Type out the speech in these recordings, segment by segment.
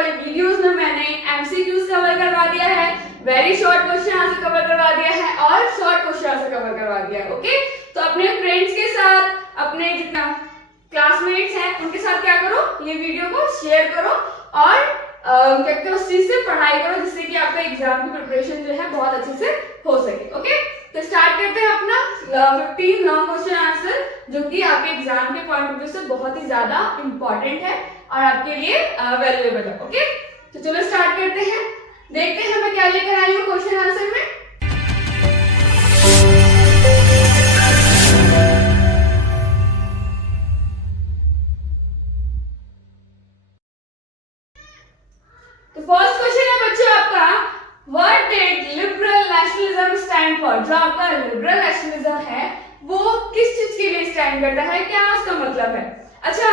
वाले वीडियोस में मैंने एमसीक्यूज कवर करवा दिया है, very short question answer cover करवा दिया है और शॉर्ट क्वेश्चन आंसर कवर करवा दिया है। ओके, तो अपने फ्रेंड्स के साथ, अपने जितना क्लासमेट्स हैं उनके साथ क्या करो, ये वीडियो को शेयर करो और क्या कहते हैं उस चीज से पढ़ाई करो जिससे कि आपका एग्जाम की प्रिपरेशन जो है बहुत अच्छे से हो सके। ओके, तो स्टार्ट करते हैं अपना 15 लॉन्ग क्वेश्चन आंसर जो कि आपके एग्जाम के पॉइंट ऑफ व्यू से बहुत ही ज्यादा इंपॉर्टेंट है और आपके लिए वैल्यूएबल है। ओके, तो चलो स्टार्ट करते हैं, देखते हैं मैं क्या लेकर आई हूँ क्वेश्चन आंसर में। तो फर्स्ट क्वेश्चन है बच्चों आपका, what did liberal nationalism stand for. जो आपका लिबरल नेशनलिज्म है वो किस चीज के लिए स्टैंड करता है, क्या उसका मतलब है। अच्छा,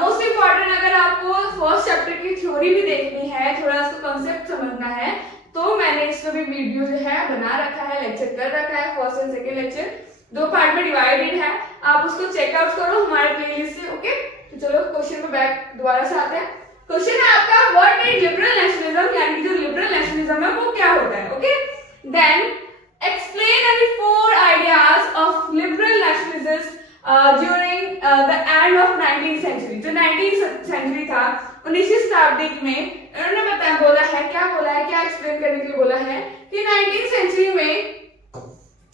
मोस्ट इंपॉर्टेंट अगर आपको फर्स्ट चैप्टर की थ्योरी भी देखनी है, थोड़ा उसका कॉन्सेप्ट समझना है, तो मैंने इसमें भी वीडियो जो है बना रखा है, लेक्चर कर रखा है, first and second lecture 2 part में डिवाइडेड है, आप उसको चेकआउट करो हमारे प्लेलिस्ट से। ओके, तो चलो क्वेश्चन पे बैक दोबारा से आते हैं। क्वेश्चन है आपका, व्हाट इज लिबरल नेशनलिज्म, यानी जो लिबरल नेशनलिज्म है वो क्या होता है। Okay, then explain any 4 ideas of liberal nationalism during the end of 19th century. जो 19th सेंचुरी था, 19वीं शताब्दी में इन्होंने बोला है, क्या बोला है, क्या एक्सप्लेन करने के लिए बोला है कि 19th सेंचुरी में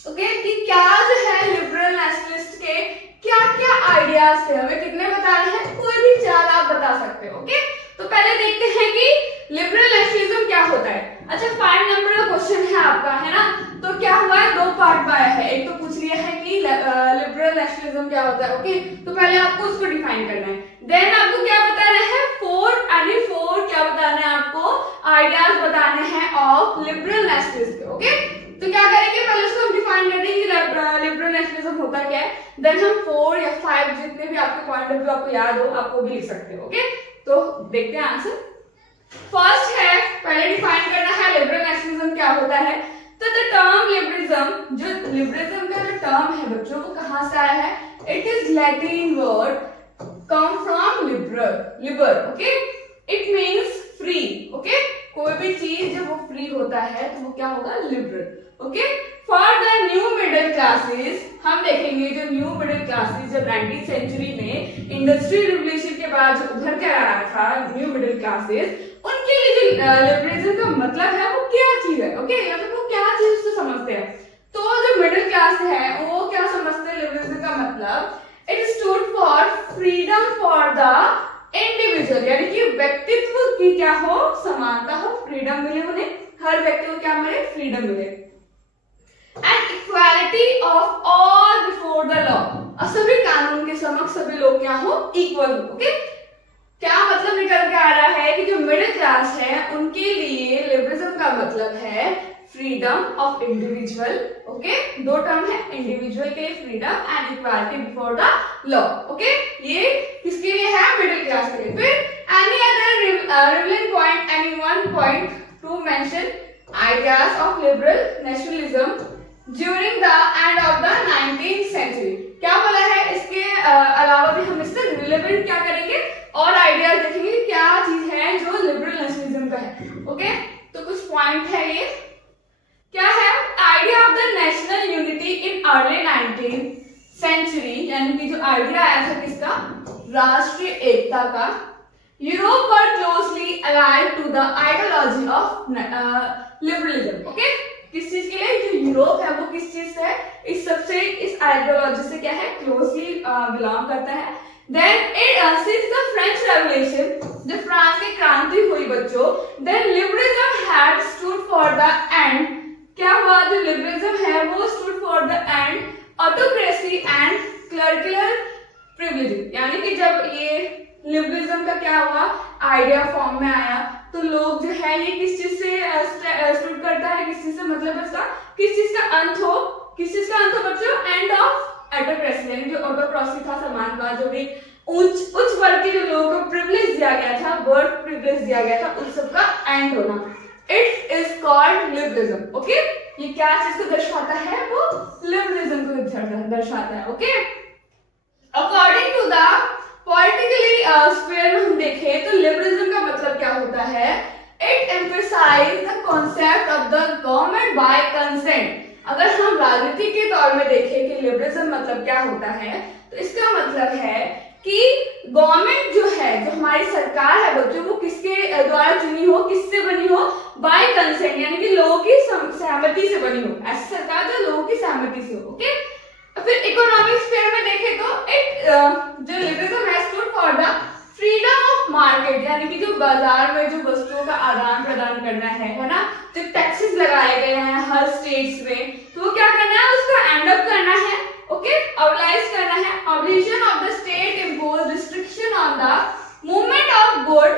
ओके कि क्या जो है लिबरल नेशनलिस्ट के क्या क्या आइडियाज थे। हमें कितने बताने हैं, कोई भी 4 आप बता सकते हो। ओके, तो पहले देखते हैं कि लिबरल नेशनलिज्म क्या होता है। अच्छा, 5 नंबर का क्वेश्चन है आपका, है ना, तो क्या हुआ है, 2 पार्ट में आया है। एक तो पूछ लिया है कि लिबरल नेशनलिज्म क्या होता है। ओके, तो पहले आपको उसको डिफाइन करना है, देन आपको क्या बताना है, 4 क्या बताना है, आपको आइडियाज बताने हैं ऑफ लिबरल नेशनलिस्ट। ओके, तो क्या करेंगे, पहले उसको हम डिफाइन कर देंगे लिबरल नेशनलिज्म होता क्या है, देन हम 4 या 5 जितने भी आपके पॉइंट ऑफ व्यू आपको याद हो आप वो भी लिख सकते हो। ओके, तो देखते हैं आंसर। फर्स्ट है, पहले डिफाइन करना है लिबरल नेशनलिज्म क्या होता है। तो द टर्म लिबरलिज्म, जो लिबरलिज्म का जो टर्म है बच्चों वो कहां से आया है, it is Latin word come from Libre. Okay, it means free. Okay, कोई भी चीज जब वो फ्री होता है तो वो क्या होगा, liberal. Okay, for the new middle classes, हम देखेंगे जो न्यू मिडिल क्लासेस जब 19th सेंचुरी में इंडस्ट्रियल रिवॉल्यूशन के बाद जो उभर के आ रहा था न्यू मिडिल क्लासेस, उनके लिए जो लिबरलिज्म का मतलब है वो क्या चीज है। ओके, या फिर वो क्या चीज उसको समझते हैं। तो जो मिडिल क्लास है वो क्या समझते हैं लिबरलिज्म का मतलब, it stood for freedom for the individual, यानी कि व्यक्तित्व की क्या हो, समानता हो, फ्रीडम मिले उन्हें, हर व्यक्ति को क्या मिले, फ्रीडम मिले, and equality of all before the law, और सभी कानून के समक्ष सभी लोग क्या हो, इक्वल हो। ओके, क्या मतलब निकल के आ रहा है कि जो मिडिल क्लास है उनके लिए लिबरलिज्म का मतलब है freedom of individual. Okay, 2 term है, इंडिविजुअल के लिए freedom and equality before the law. Okay, ये किसके लिए है, मिडिल क्लास के लिए। फिर any other relevant point, any one point to mention ideas of liberal nationalism during the end of the 19th century. क्या बोला है, इसके अलावा भी हम इससे रिलेवेंट क्या करेंगे और आइडियाज देखेंगे क्या चीज है जो लिबरल नेशनलिज्म का है। ओके, तो कुछ पॉइंट है, ये क्या है, idea of the national unity in early 19th century, यानी कि जो आइडिया आया था किसका, राष्ट्रीय एकता का, Europe were closely allied to the ideology of liberalism. Okay, किस चीज के लिए, जो यूरोप है वो किस चीज से, इस सबसे, इस आइडियोलॉजी से क्या है, क्लोजली बिलोंग करता है। Then it since the French revolution, जब फ्रांस की क्रांति हुई बच्चों, then liberalism had stood for the end, क्या हुआ, जो लिबरलिज्म है वो stood for the end autocracy and clerical privilege, यानी कि जब ये लिबरलिज्म का क्या हुआ, आइडिया फॉर्म में आया, तो लोग जो है ये किस चीज से स्टूड करता है, किस चीज से मतलब इसका, किस चीज का अंत हो, किस चीज का अंत हो बच्चों, एंड ऑफ ऑटोक्रेसी, यानी जो ऑटोक्रेसी था, समानवाद, जो भी उच्च वर्ग के जो लोगों को प्रिविलेज दिया गया था, बर्थ प्रिविलेज दिया गया था, उन सबका एंड होना, it is called liberalism. Okay, ये क्या चीज को दर्शाता है, वो लिबरलिज्म को दर्शाता है। Okay, according to the politically sphere में हम देखें तो लिबरलिज्म का मतलब क्या होता है, it emphasise the concept of the government by consent. अगर हम राजनीति के तौर में देखें कि लिबरलिज्म मतलब क्या होता है, तो इसका मतलब है कि गवर्नमेंट जो है, जो हमारी सरकार है बच्चों, वो किसके द्वारा चुनी हो, किससे बनी हो, बाय कंसेंट, यानी कि लोगों की सहमति से बनी हो। ऐसी सरकार जो लोगों की सहमति से हो। ओके, फिर इकोनॉमिक स्फीयर में देखें तो जो लिबरलिज्म है stood for the freedom of market, यानी कि जो बाजार में जो वस्तुओं का आदान प्रदान करना है ना, जो टैक्सेस लगाए गए हैं हर स्टेट्स में, तो वो क्या करना है, उसको एंड अप करना है। ओके, अबलाइज करना है। Obligation of the state impose restriction on the movement of good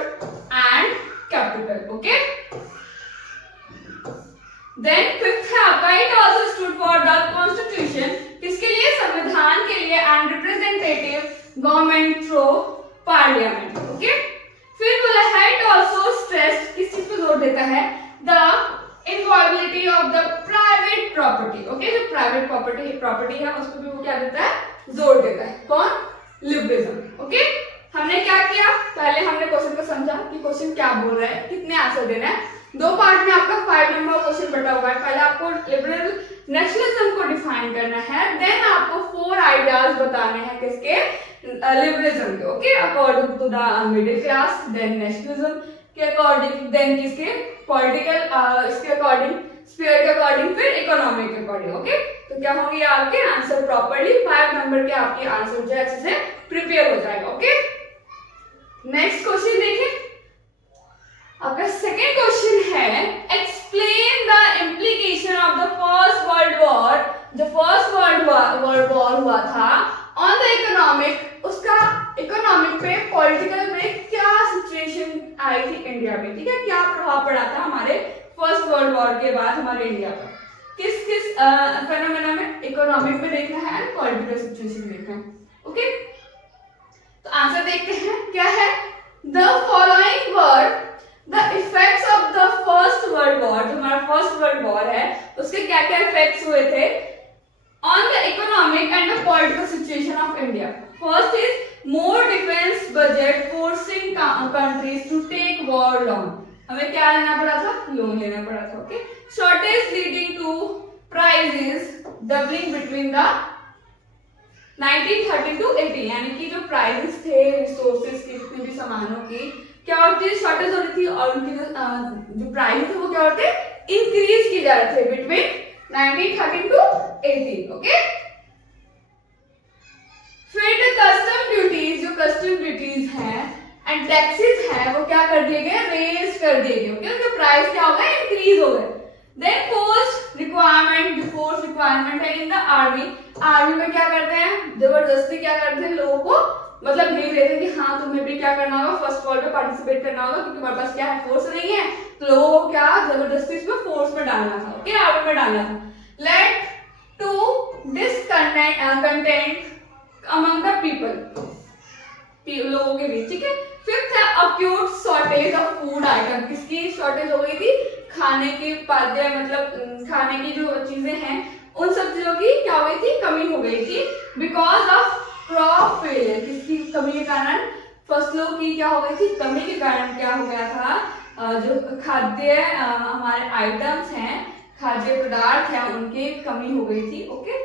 and capital. Okay, then fifth है आपका, it also stood for the constitution, किसके लिए, संविधान के लिए, and representative government through parliament. Okay, फिर बोला है, इट आल्सो स्ट्रेस्ड, किस चीज पे जोर देता है, the inviolability of the private property. Okay, जो प्राइवेट प्रॉपर्टी है उस पर भी वो क्या देता है, जोर देता है। कौन, लिबरलिज्म। ओके, हमने क्या किया, पहले हमने क्वेश्चन को समझा कि क्वेश्चन क्या बोल रहा है, कितने आंसर देना है। दो पार्ट में आपका 5 नंबर क्वेश्चन बटा हुआ है। पहले आपको लिबरल नेशनलिज्म को डिफाइन करना है, देन आपको 4 आइडियाज बताने हैं किसके, लिबरलिज्म के। Okay, according to the middle class, then nationalism के अकॉर्डिंग, देन किसके, पॉलिटिकल इसके अकॉर्डिंग, स्फीयर के अकॉर्डिंग, फिर इकोनॉमी के अकॉर्डिंग। ओके, तो क्या होंगे आपके आंसर प्रॉपर्ली 5 नंबर के आपके आंसर जो है अच्छे से प्रिपेयर हो जाएगा। ओके, नेक्स्ट क्वेश्चन देखें, आपका सेकेंड क्वेश्चन है, explain the implication of the first world war. जो फर्स्ट वर्ल्ड वॉर हुआ था ऑन द इकोनॉमिक, उसका इकोनॉमिक पे, पॉलिटिकल पे क्या सिचुएशन आई थी इंडिया में। ठीक है, क्या प्रभाव पड़ा था हमारे फर्स्ट वर्ल्ड वॉर के बाद हमारे इंडिया पर, किस किस फेनोमेना में, इकोनॉमिक में देखना है एंड पॉलिटिकल सिचुएशन देखना है। ओके, तो आंसर देखते हैं क्या है, the following word the effects of the first world war. जो हमारा फर्स्ट वर्ल्ड वॉर है उसके क्या क्या इफेक्ट्स हुए थे on the economic and the political situation of India. First is more defence budget forcing countries to take war loan. हमें क्या लेना पड़ा था, लोन लेना पड़ा था। Okay, shortage leading to prices doubling between the 1930 to 80, यानी कि जो प्राइसेस थे रिसोर्सेज की, जितने भी सामानों की क्या होती है, शॉर्टेज हो रही थी, और उनकी जो प्राइस थे वो क्या होते, इंक्रीज की जा रहे थे बिटवीन 1930 to 80। ओके, फिर कस्टम ड्यूटीज, जो कस्टम ड्यूटीज हैं एंड टैक्सेस हैं, वो क्या कर दिए गए, रेज कर दिए गए। ओके, उनके प्राइस क्या हो गए, इंक्रीज हो गए। देन फोर्स रिक्वायरमेंट, जो फोर्स रिक्वायरमेंट है इन द आर्मी, आर्मी में क्या करते हैं, जबरदस्ती क्या करते हैं, लोगों को मतलब नहीं देते कि हाँ तुम्हें भी क्या करना होगा, फर्स्ट वॉर में पार्टिसिपेट करना होगा, क्योंकि हमारे पास क्या है, फोर्स नहीं है, तो लोगों को क्या जबरदस्ती इसमें फोर्स में डालना था। ओके, आर्मी में डालना था। Let to discontent among the people, लोगों के बीच। ठीक है, फिफ्थ है acute shortage of food item. किसकी शॉर्टेज हो गई थी, खाने की पाद्य, मतलब खाने की जो चीजें हैं उन सब चीजों की क्या हो गई थी, कमी हो गई थी, बिकॉज ऑफ क्रॉप फेलियर। किसकी कमी के कारण, फसलों की क्या हो गई थी, कमी के कारण क्या हो गया था, जो खाद्य हमारे आइटम्स हैं, खाद्य पदार्थ हैं, उनकी कमी हो गई थी। ओके,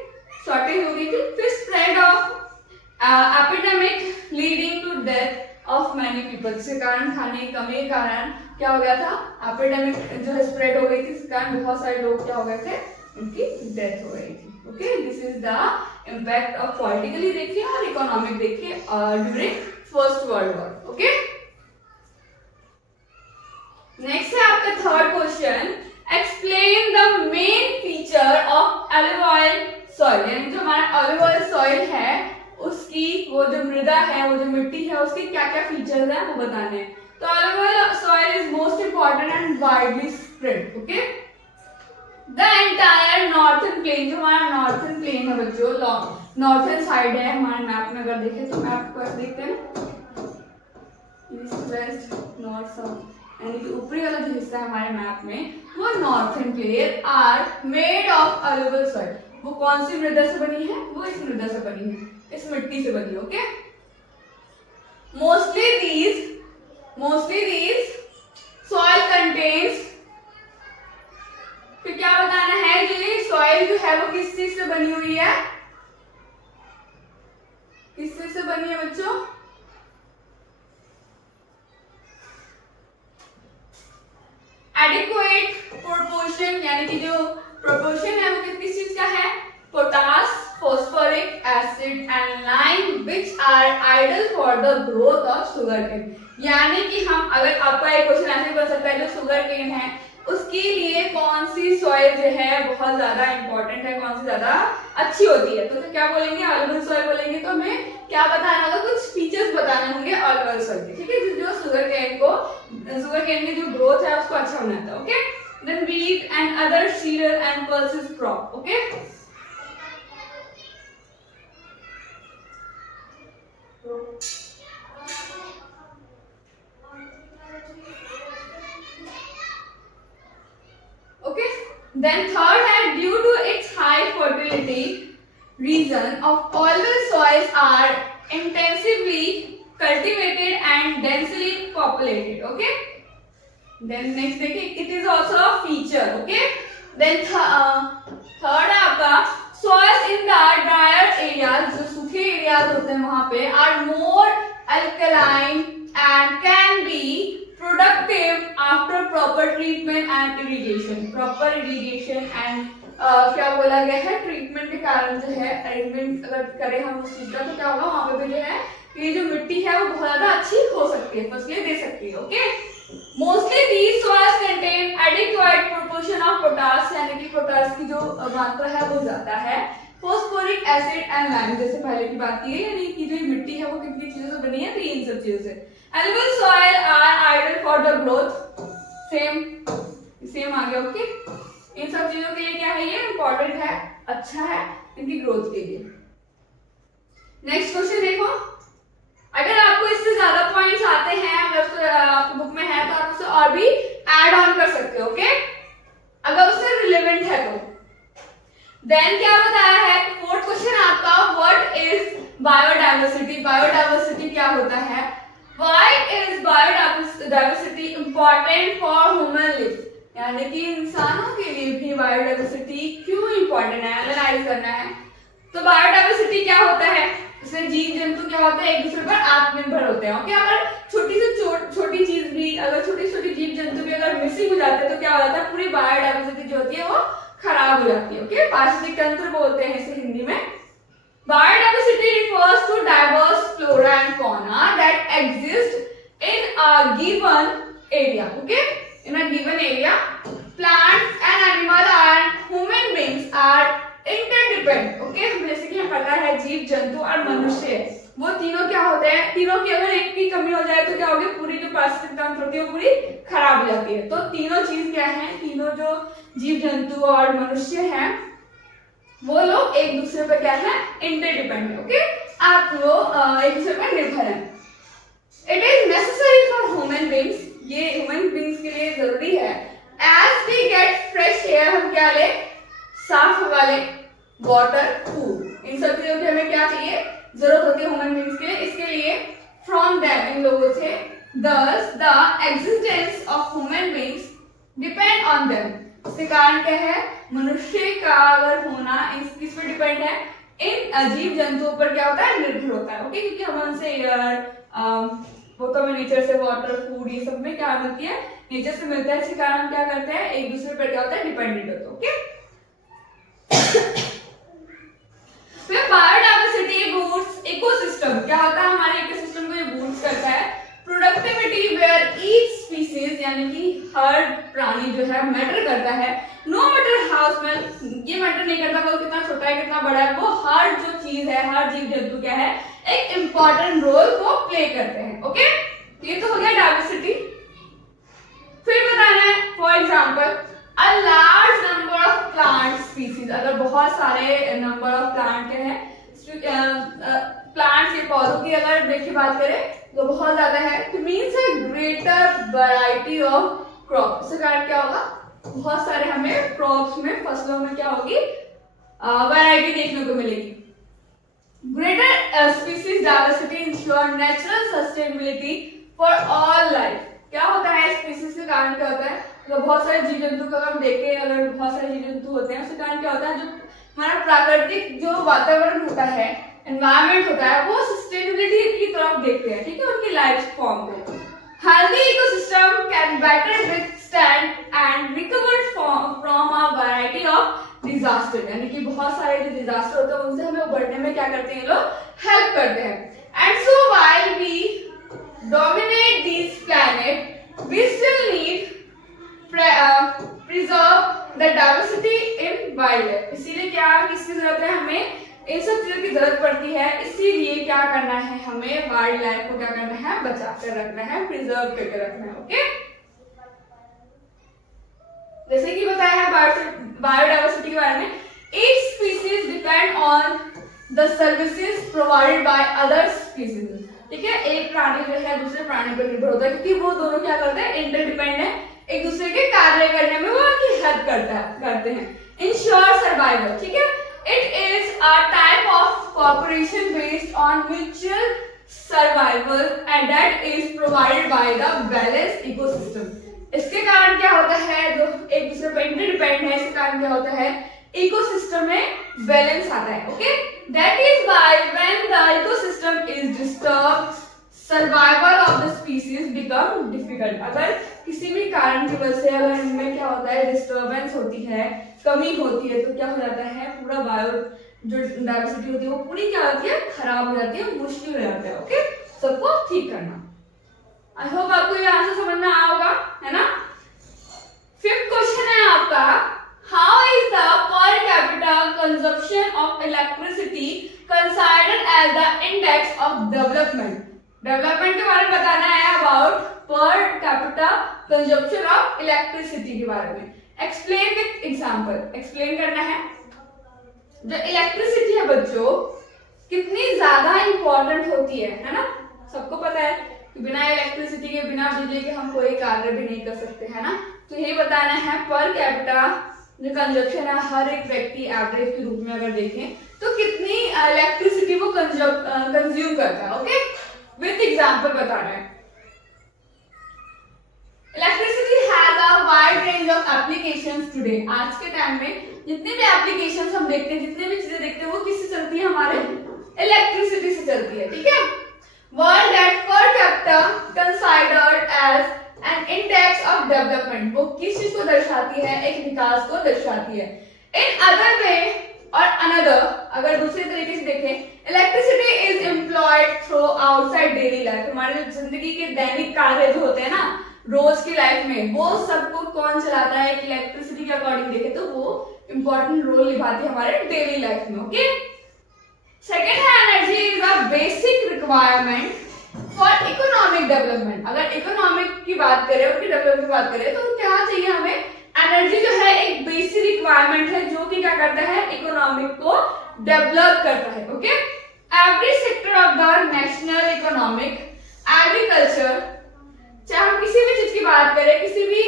शॉर्टेज हो गई थी। फिर spread of epidemic leading to death of many people, जिसके कारण खाने की कमी के कारण क्या हो गया था, एपिडेमिक जो है स्प्रेड हो गई थी, इसके कारण बहुत सारे लोग क्या हो गए थे, उनकी डेथ हो गई थी। Okay, this is the impact of politically देखिए और इकोनॉमिक देखिए during first world war. Okay, next है आपका third question, explain the main feature of olive oil soil. यानी जो हमारा ऑलिव ऑयल सॉइल है उसकी वो जो मृदा है, वो जो मिट्टी है, उसके क्या क्या फीचर्स हैं वो बताने हैं। तो alluvial soil is most important and widely spread. Okay, the entire northern plain, जो हमारा नॉर्थन प्लेन है बच्चों, नॉर्थन साइड है हमारे मैप में, अगर देखें तो मैप को देखते हैं, ईस्ट वेस्ट नॉर्थ साउथ, यानी कि ऊपरी वाला जो हिस्सा है हमारे मैप में वो northern plain are made of alluvial soil. वो कौन सी मृदा से बनी है, वो इस मृदा से बनी है, इस मिट्टी से बनी है। Okay, mostly these adequate proportion, यानी कि जो प्रोपोर्शन है वो किस चीज का है, potash, phosphoric acid and lime which are ideal for the growth of sugarcane। यानी कि हम, अगर आपका एक क्वेश्चन ऐसे बन सकता है, जो शुगर केन है उसके लिए कौन सी सॉइल जो है बहुत ज्यादा इंपॉर्टेंट है, कौन सी ज्यादा अच्छी होती है, तो क्या बोलेंगे, अल्बल सॉइल बोलेंगे। तो हमें क्या बताना होगा, कुछ फीचर्स बताने होंगे अल्बल सॉइल के, ठीक है, जो शुगर केन की जो ग्रोथ है उसको अच्छा बनाता है। Okay, then wheat and other cereal and pulses crop। Okay, okay, then third है, due to its high fertility region of algal soils are intensively cultivated and densely populated। okay, then next देखिए, it is also a feature। okay, then third है आपका soils in the drier areas, जो सूखे areas होते हैं वहां पे, are more alkaline and can be productive after proper treatment and irrigation। proper irrigation and क्या बोला गया है, ट्रीटमेंट के कारण जो है, अरेंजमेंट अगर करें हम उस चीज का, तो क्या होगा, वहां पे भी जो है ये जो मिट्टी है वो बहुत ज्यादा अच्छी हो सकती है, फसलें दे सकती है। Okay, mostly these soils contain adequate proportion of potash, यानी कि पोटास की जो मात्रा है वो ज्यादा है, फोस्फोरिक एसिड एंड लाइम, जैसे पहले की बात की है, यानी कि जो मिट्टी है वो कितनी चीजों से बनी है, तो इन सब चीजों से। Algal soil are ideal for the growth, same आ गया। ओके, इन सब चीजों के लिए क्या है, ये इंपॉर्टेंट है, अच्छा है इनकी ग्रोथ के लिए। नेक्स्ट क्वेश्चन देखो, अगर आपको इससे ज्यादा पॉइंट्स आते हैं, अगर आपकी बुक में है तो आप उसे और भी ऐड ऑन कर सकते हो। ओके, अगर उससे रिलेवेंट है तो। देन क्या बताया है, फोर्थ क्वेश्चन आपका, व्हाट इज बायोडाइवर्सिटी। बायोडाइवर्सिटी क्या होता है, why is biodiversity important for human life, यानी कि इंसानों के लिए भी बायोडाइवर्सिटी क्यों इंपॉर्टेंट है, एनालाइज करना है। तो बायोडाइवर्सिटी क्या होता है, इसमें जीव जंतु क्या होते हैं, एक दूसरे पर आत्मनिर्भर होते हैं। ओके, अगर छोटी से छोटी चीज भी, अगर छोटी जीव जंतु भी अगर मिसिंग हो जाते हैं तो क्या हो जाता है, पूरी बायोडाइवर्सिटी जो होती है वो खराब हो जाती है। ओके, पारिस्थितिक तंत्र बोलते हैं इसे हिंदी में। Biodiversity refers to diverse flora and fauna that exist in a given area। okay, in a given area, plants and animal and human beings are interdependent। okay, जैसे कि हमें पता है जीव जंतु और मनुष्य वो तीनों क्या होते हैं, तीनों की अगर एक की कमी हो जाए तो क्या होगी, पूरी जो पारिस्थितिक तंत्र होती है वो पूरी खराब हो जाती है। तो तीनों चीज क्या है, तीनों जो जीव जंतु और मनुष्य हैं वो लोग एक दूसरे पर क्या है, इंटरडिपेंडेंट। ओके, आप लोग एक दूसरे पर निर्भर हैं। It is necessary for human beings, ये ह्यूमन बींग्स के लिए जरूरी है। As we get fresh air, हम क्या ले, साफ हवा ले, वाटर, फूड, इन सब चीजों की हमें क्या चाहिए, जरूरत होती है ह्यूमन बींग्स के लिए। इसके लिए फ्रॉम देम, इन लोगों से, thus the existence of human beings depend on them। इसके कारण क्या है, मनुष्य का अगर होना किस पे डिपेंड है, इन अजीब जंतुओं पर क्या होता है, निर्भर होता है। ओके, क्योंकि हम उनसे एयर, वो तो हमें नेचर से वाटर, फूड, ये सब में क्या मिलती है, नेचर से मिलता है। इसके कारण हम क्या करते हैं, एक दूसरे पर क्या होता है, डिपेंडेंट होते हैं। ओके, बायोडाइवर्सिटी बूस्ट्स इकोसिस्टम, क्या होता है, हमारे इकोसिस्टम को ये बूस्ट करता है। प्रोडक्टिविटी वेयर ईच स्पीसीज, यानी कि हर प्राणी जो है मैटर करता है। नो मैटर हाउ स्मॉल, ये मैटर नहीं करता वो कितना छोटा है कितना बड़ा है, वो हर जो चीज है, हर जीव जंतु क्या है, एक इंपॉर्टेंट रोल को प्ले करते हैं। ओके, ये तो हो गया डाइवर्सिटी। फिर बताना है, for example a large number of plant species, अगर बहुत सारे नंबर ऑफ प्लांट है, प्लांट्स के पौधों की अगर देखिए बात करें तो बहुत ज्यादा है, तो मीन्स है ग्रेटर वैरायटी ऑफ क्रॉप। इसके कारण क्या होगा, बहुत सारे हमें क्रॉप्स में, फसलों में क्या होगी, वैरायटी देखने को मिलेगी। Greater species diversity ensure natural sustainability for all life. क्या होता है, स्पीसीज के कारण क्या होता है, तो बहुत सारे जीव जंतु का हम देखें, अगर बहुत सारे जीव जंतु होते हैं उसके कारण क्या होता है, जो हमारा प्राकृतिक जो वातावरण होता है, एनवायरमेंट होता है, वो सस्टेनेबिलिटी की तरफ देखते हैं। ठीक है, उनकी लाइफ फॉर्म को। Healthy ecosystem can better withstand disaster होता है उनसे हमें उबरने में क्या करते हैं ये लोग, हेल्प करते हैं। And so while we dominate this planet we still need preserve the diversity in wildlife. इसीलिए क्या किसकी जरूरत है, हमें इन सब चीजों की जरूरत पड़ती है। इसीलिए क्या करना है, हमें वाइल्ड लाइफ को क्या करना है, बचा कर रखना है, प्रिजर्व करके रखना है। ओके, जैसे कि बताया है बायोडाइवर्सिटी के बारे में, each species depend on the services provided by other species। ठीक है, एक प्राणी जो है दूसरे प्राणी पर निर्भर होता है क्योंकि वो दोनों क्या करते हैं, इंटरडिपेंडेंट है, एक दूसरे के कार्य करने में वो उनकी हेल्प करते हैं। इंश्योर सर्वाइवल, ठीक है, it is a type of cooperation based on mutual survival and that is provided by the balanced ecosystem. इसके कारण क्या होता है, जो एक दूसरे पर इंटरडिपेंडेंट है, इसके कारण क्या होता है, इकोसिस्टम में बैलेंस आता है। Okay, that is why when the ecosystem is disturbed survival of the species become difficult. अगर किसी भी कारण की वजह से अगर इनमें क्या होता है, डिस्टर्बेंस होती है, कमी होती है, तो क्या हो जाता है, पूरा बायो जो डाइवर्सिटी होती है वो पूरी क्या होती है, खराब हो जाती है, मुश्किल हो जाता है। ओके, सबको ठीक करना। आई होप आपको ये आंसर समझ में आया होगा, है ना। फिफ्थ क्वेश्चन है आपका, how is the per capita consumption of electricity considered as the index of development. Development के बारे में बताना है, अबाउट पर कैपिटा कंजप्शन ऑफ इलेक्ट्रिसिटी के बारे में। एक्सप्लेन विद एग्जांपल, एक्सप्लेन करना है। जो इलेक्ट्रिसिटी है बच्चों कितनी ज्यादा इंपॉर्टेंट होती है ना, सबको पता है कि बिना इलेक्ट्रिसिटी के, बिना बिजली के हम कोई कार्य भी नहीं कर सकते, है ना। तो यही बताना है, पर कैपिटा जो कंजप्शन है हर एक व्यक्ति एवरेज के रूप में अगर देखें तो कितनी इलेक्ट्रिसिटी वो कंज्यूम करता है। ओके, विद एग्जांपल बताना है। Electricity has a wide range of applications today. आज के टाइम में जितने भी एप्लीकेशंस हम देखते हैं, जितने भी चीजें देखते हैं, वो किससे चलती है, हमारे इलेक्ट्रिसिटी से चलती है। ठीक है, world that per capita considered as an index of development, वो किस चीज को दर्शाती है, एक विकास को दर्शाती है। इन अदर वे और अनदर, अगर दूसरे तरीके से देखें, electricity is employed through outside daily life. हमारे जिंदगी के दैनिक कार्य जो होते हैं ना रोज की लाइफ में, वो सबको कौन चलाता है, इलेक्ट्रिसिटी के अकॉर्डिंग देखें तो वो इंपॉर्टेंट रोल निभाती है हमारे डेली लाइफ में। ओके, सेकेंड है, energy is a basic requirement for economic development. अगर इकोनॉमिक की बात करें, उनकी डेवलपमेंट की बात करें, तो क्या चाहिए हमें, एनर्जी जो है एक बेसिक रिक्वायरमेंट है जो कि क्या करता है, इकोनॉमिक को डेवलप करता है। Okay, every sector of the national economic, agriculture, चाहे हम किसी भी चीज की बात करें, किसी भी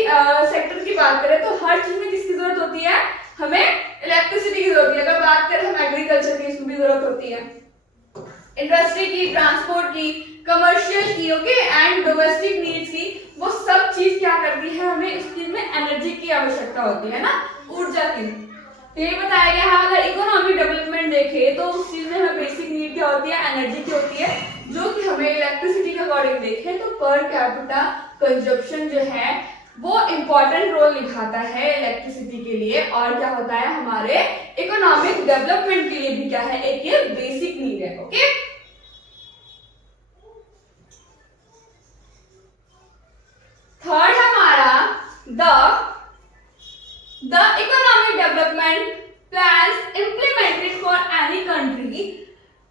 सेक्टर की बात करें, तो हर चीज में किसकी जरूरत होती है, हमें इलेक्ट्रिसिटी की जरूरत है। अगर बात करें हम एग्रीकल्चर की, इसमें भी जरूरत होती है, इंडस्ट्री की, ट्रांसपोर्ट की, कमर्शियल की, ओके, एंड डोमेस्टिक नीड्स की, वो सब चीज क्या करती है, हमें इस चीज में एनर्जी की आवश्यकता होती है ना, ऊर्जा की। तो ये बताया गया है, अगर इकोनॉमिक डेवलपमेंट देखे तो उस चीज में हमें बेसिक नीड क्या होती है, एनर्जी की होती है, जो कि हमें इलेक्ट्रिसिटी के अकॉर्डिंग देखें तो पर कैपिटा कंजप्शन जो है वो इंपॉर्टेंट रोल निभाता है इलेक्ट्रिसिटी के लिए, और क्या होता है, हमारे इकोनॉमिक डेवलपमेंट के लिए भी क्या है, एक ये बेसिक नीड है। ओके, थर्ड हमारा the economic development plans implemented for any country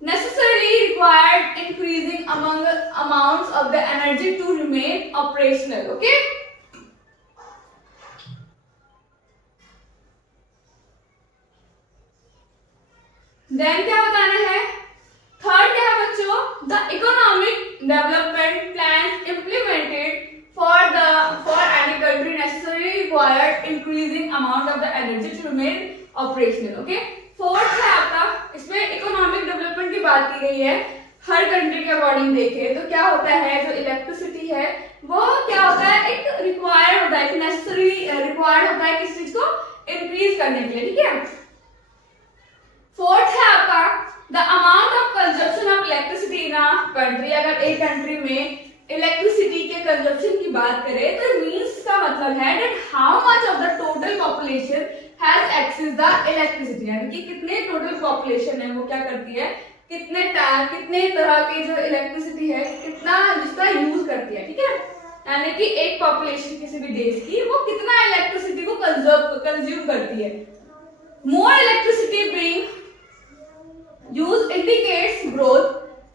necessarily required increasing among amounts of the energy to remain operational. Okay, then क्या बताना है, थर्ड क्या है बच्चों, the economic development plans implemented for any country necessarily required increasing amount of the energy to remain operational. Okay, fourth है आपका, इसमें economic development की बात की गई है, हर कंट्री के अकॉर्डिंग देखें तो क्या होता है, जो इलेक्ट्रिसिटी है वो क्या होता है, एक रिक्वायर्ड होता है, नेसेसरी रिक्वायर्ड होता है किस चीज को इंक्रीज करने के लिए। ठीक है, फोर्थ है आपका, the amount of consumption of electricity in a country. अगर एक कंट्री में इलेक्ट्रिसिटी के कंजप्शन की बात करें तो मींस का मतलब है that how much of the total population has access the electricity, यानी कि कितने टोटल पॉपुलेशन है वो क्या करती है, कितने तरह की जो इलेक्ट्रिसिटी है कितना जिसका यूज करती है, ठीक है। यानी कि एक पॉपुलेशन किसी भी देश की वो कितना इलेक्ट्रिसिटी को कंज्यूम करती है। More electricity being used indicates growth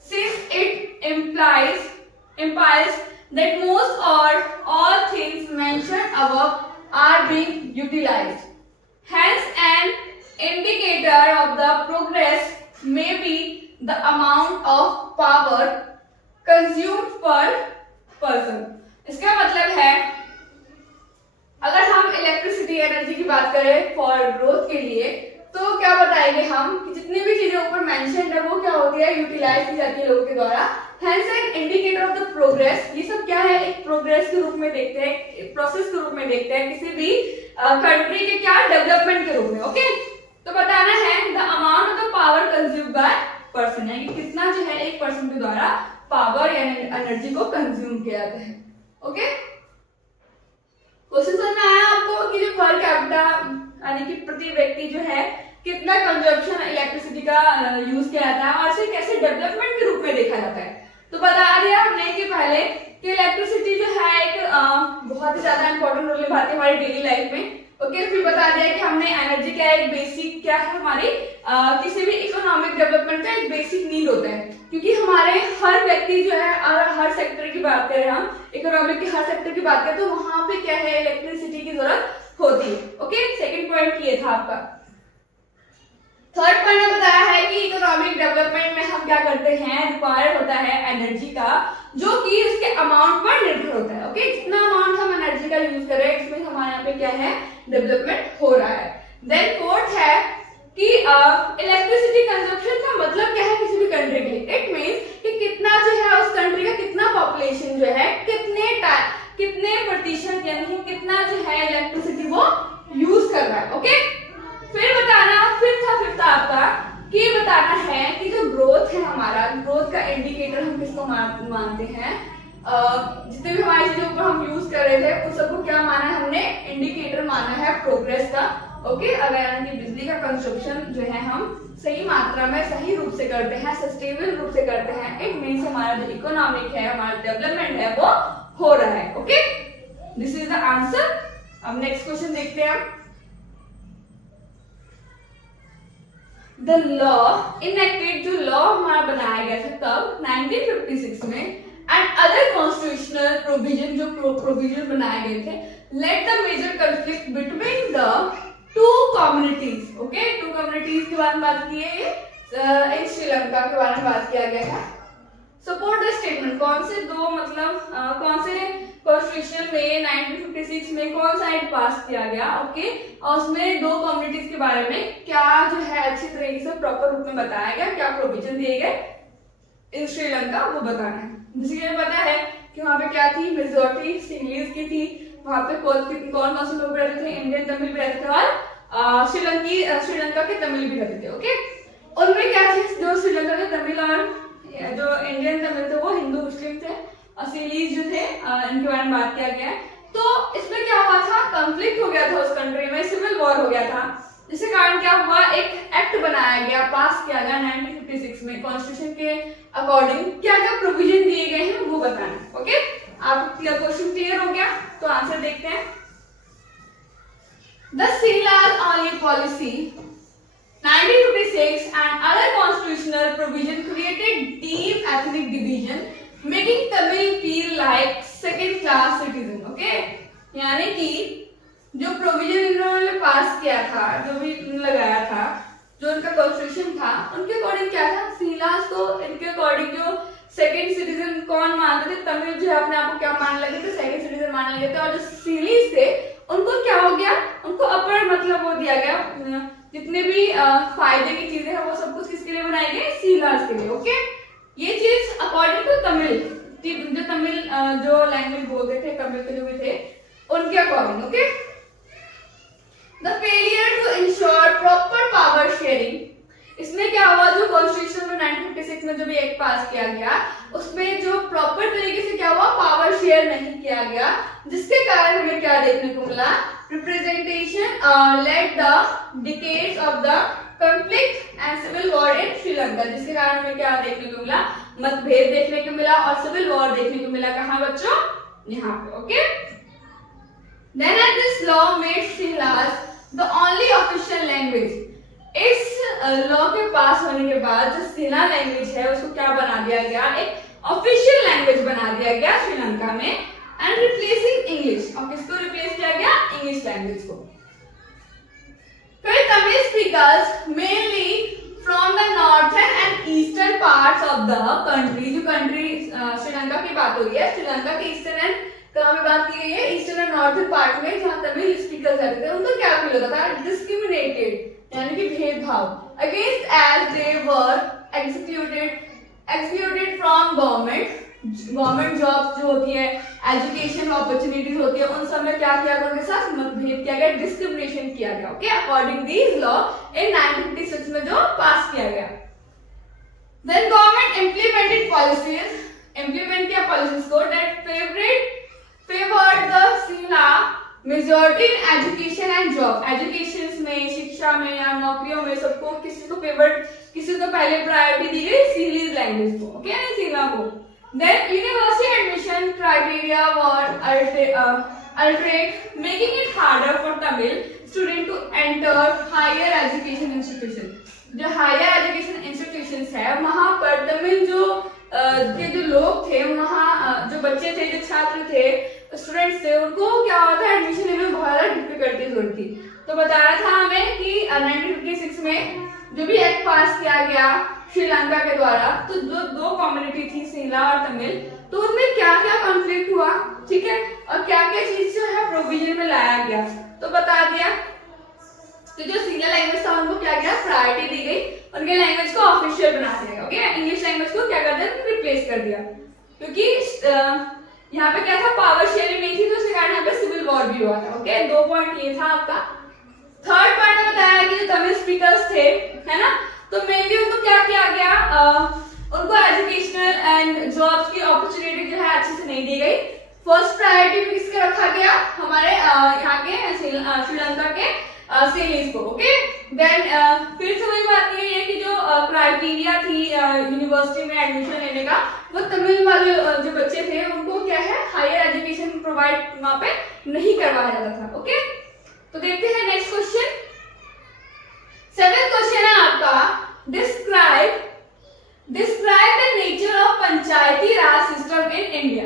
since it implies that most or all things mentioned above are being utilized. Hence, an indicator of the progress may be the amount of power consumed per person. इसका मतलब है अगर हम electricity energy की बात करें for growth के लिए तो क्या बताएंगे हम कि जितनी भी चीजें ऊपर मेंशन है वो क्या होती है, यूटिलाइज की जाती है लोगों के द्वारा। Hence an indicator of the progress, ये सब क्या है, एक प्रोग्रेस के रूप में देखते हैं, एक प्रोसेस के रूप में देखते हैं किसी भी कंट्री के क्या डेवलपमेंट के रूप में। ओके, तो बताना है the amount of the power consumed by person, यानी कितना जो है एक पर्सन के द्वारा पावर यानी एनर्जी को कंज्यूम किया जाता है। ओके, क्वेश्चन समझ में आया आपको कि जो पर कैपिटा यानी कि प्रति व्यक्ति जो है कितना कंजप्शन इलेक्ट्रिसिटी का यूज किया जाता है और इसे कैसे डेवलपमेंट के रूप में देखा जाता है। तो बता दिया हमने कि पहले कि इलेक्ट्रिसिटी जो है एक बहुत ही ज्यादा इंपॉर्टेंट रोल निभाती है हमारी डेली लाइफ में। ओके, फिर बता दिया कि हमने एनर्जी का एक बेसिक क्या है, हमारी किसी भी इकोनॉमिक डेवलपमेंट का एक बेसिक नीड होता है, क्योंकि हमारे हर व्यक्ति जो है अगर हर सेक्टर की बात करें, हम इकोनॉमिक के हर सेक्टर की बात करें तो वहां पे क्या है, इलेक्ट्रिसिटी की जरूरत होती है। ओके, सेकंड पॉइंट ये था आपका। थर्ड पॉइंट में बताया है कि इकोनॉमिक डेवलपमेंट में हम क्या करते हैं, रिक्वायर्ड होता है एनर्जी का जो कि उसके अमाउंट पर निर्भर होता है। ओके, जितना अमाउंट हम एनर्जी का यूज कर रहे हैं इसमें हमारे यहाँ पे क्या है, डेवलपमेंट हो रहा है। देन फोर्थ है कि इलेक्ट्रिसिटी कंजप्शन का मतलब क्या है किसी भी कंट्री के लिए, इट मींस कि कितना जो है उस कंट्री का कितना पॉपुलेशन जो है कितने प्रतिशत यानी कितना जो है इलेक्ट्रिसिटी वो यूज कर रहा है। ओके, फिर बताना फिफ्थ आपका कि बताना है कि जो ग्रोथ है हमारा, ग्रोथ का इंडिकेटर हम किसको मानते हैं, जितने भी हमारी चीजों पर हम यूज कर रहे थे उन सबको क्या माना है हमने, इंडिकेटर माना है प्रोग्रेस का। ओके, अगर यानी बिजली का कंजप्शन जो है हम सही मात्रा में सही रूप से करते हैं, सस्टेनेबल रूप से करते हैं, इट मींस हमारा जो इकोनॉमिक है, हमारा डेवलपमेंट है वो हो रहा है। Okay, this is the answer. अब नेक्स्ट क्वेश्चन देखते हैं। द लॉ इनेक्टेड, जो लॉ हमारा बनाया गया था कब, 1956 में, एंड अदर कॉन्स्टिट्यूशनल प्रोविजन, जो प्रोविजन बनाए गए थे, led the major conflict between the two communities. Okay, two communities के बारे में बात की है, इन श्रीलंका के बारे में बात किया गया है। सपोर्ट द स्टेटमेंट, कौन से दो मतलब कौन से कॉन्स्टिट्यूशन में 1956 में कौन सा एक्ट पास किया गया। ओके, और उसमें दो कम्युनिटीज के बारे में क्या जो है अच्छी तरीके से प्रॉपर रूप में बताया गया, क्या प्रोविजन दिए गए इन श्रीलंका, वो बताना है। जैसे कि पता है कि वहाँ पे क्या थी, मेजॉरिटी सिंगलीज की थी, वहाँ पे कौन से लोग रहते थे, इंडियन तमिल भी रहते थे और श्रीलंका के तमिल भी रहते थे। ओके, उनमें क्या थी, जो श्रीलंका के तमिल और जो इंडियन तमिल थे वो हिंदू मुस्लिम थे, असीलीज जो थे इनके बारे में बात किया गया है। तो इसमें क्या हुआ था, कॉन्फ्लिक्ट हो गया था उस कंट्री में, सिविल वॉर हो गया था, जिसके कारण क्या हुआ, एक एक्ट बनाया गया, पास किया गया 1956 में, कॉन्स्टिट्यूशन के अकॉर्डिंग क्या क्या प्रोविजन दिए गए हैं वो बताना। ओके, आपको क्वेश्चन क्लियर हो गया, तो आंसर देखते हैं। द सीलाज only policy 1956 and other constitutional provision created deep ethnic division, making Tamil feel like second class citizen. Okay, यानी कि जो प्रोविजन इन्होंने पास किया था, जो भी लगाया था, जो उनका कॉन्स्टिट्यूशन था, उनके अकॉर्डिंग क्या था, सीलास को इनके अकॉर्डिंग जो सेकंड सिटीजन कौन मानते थे, तमिल जो अपने आप को क्या मानने लगे थे, सेकंड सिटीजन मानने लगे थे, और जो सीलीज थे उनको क्या हो गया, उनको अपर मतलब वो दिया गया, जितने भी फायदे की चीजें हैं वो सब कुछ किसके लिए बनाई गई, सीलास के लिए। ओके, ये चीज अकॉर्डिंग टू तमिल, जो तमिल जो लैंग्वेज बोलते थे, तमिल के जो भी थे उनके according. Okay, the failure to ensure proper power sharing, इसमें क्या हुआ, जो कॉन्स्टिट्यूशन में 1956 में जो भी एक्ट पास किया गया उसमें जो प्रॉपर तरीके से क्या हुआ, पावर शेयर नहीं किया गया, जिसके कारण हमें क्या देखने को मिला, representation led the decades of the conflict and civil war in Sri Lanka, जिसके कारण हमें क्या देखने को मिला, मतभेद देखने को मिला और सिविल वॉर देखने को मिला। कहाँ बच्चों? यहाँ पे। Okay, then at this law made Srilas the only official language। इस लॉ के पास होने के बाद जो सिला लैंग्वेज है उसको क्या बना दिया गया, एक ऑफिशियल लैंग्वेज बना दिया गया श्रीलंका में, एंड रिप्लेसिंग इंग्लिश। और किसको रिप्लेस किया गया? इंग्लिश लैंग्वेज को। फिर Tamil speakers mainly from the northern and eastern parts of the country. जो कंट्री श्रीलंका की बात हो रही है, श्रीलंका के ईस्टर्न एंड कहाँ में बात की गई है? ईस्टर्न एंड नॉर्थर्न पार्ट में, जहाँ तमिल स्पीकर्स रहते थे, उनको क्या फील होता था? डिस्क्रिमिनेटेड, यानी कि भेदभाव, against as they were excluded from government jobs जो होती है, एजुकेशन अपॉर्चुनिटीज होती है, उन सब में क्या किया गया? उनके साथ मतभेद किया गया, डिस्क्रिमिनेशन किया गया। Okay, according this law in 1956 में जो पास किया गया। देन गवर्नमेंट इम्प्लीमेंट किया पॉलिसीज को दैट फेवर्ड द सिला majority in education and job. Education में, शिक्षा में या नौकरियों में सबको किसी को पहले प्रायोरिटी दी गई सीरीज लैंग्वेज को। ओके, सीला को। Then university admission criteria were alterate, making it harder for Tamil student to enter higher education institution। जो हायर एजुकेशन इंस्टीट्यूशंस है वहां पर तमिल के जो लोग थे, वहां जो बच्चे थे, जो छात्र थे, स्टूडेंट्स थे, उनको क्या होता है, एडमिशन लेने में बहुत ज्यादा डिफिकल्टीज होती थी। तो बता रहा था हमें कि 1956 में जो भी एक्ट पास किया गया श्रीलंका के द्वारा, तो जो दो कम्युनिटी थी, सीला और तमिल, तो उनमें क्या क्या कॉन्फ्लिक्ट हुआ, ठीक है, और क्या क्या चीज जो है प्रोविजन में लाया गया, तो बता दिया। तो जो सीला लैंग्वेज था उनको क्या किया? प्रायोरिटी दी गई, उनके लैंग्वेज को ऑफिशियल बना दिया गया। ओके, इंग्लिश लैंग्वेज को क्या कर दिया? रिप्लेस कर दिया, क्योंकि यहाँ पे क्या था, पावर शेयरिंग नहीं थी, तो उसके कारण यहाँ पे सिविल वॉर भी हुआ था। ओके, 2 पॉइंट ये था आपका। थर्ड पॉइंट में बताया कि जो तमिल स्पीकर्स थे, है ना, तो मेनली उनको क्या किया गया, उनको एजुकेशनल एंड जॉब्स की अपॉर्चुनिटी जो है अच्छे से नहीं दी गई। फर्स्ट प्रायोरिटी में किसका रखा गया? हमारे यहाँ के श्रीलंका के सीरीज को। ओके, देन फिर से वही बात ये है कि जो क्राइटेरिया थी यूनिवर्सिटी में एडमिशन लेने का, वो तमिल वाले जो बच्चे थे उनको क्या है, हायर एजुकेशन प्रोवाइड वहां पे नहीं करवाया जाता था। ओके, तो देखते हैं नेक्स्ट क्वेश्चन। 7th क्वेश्चन है आपका, describe the nature of Panchayati Raj system in India.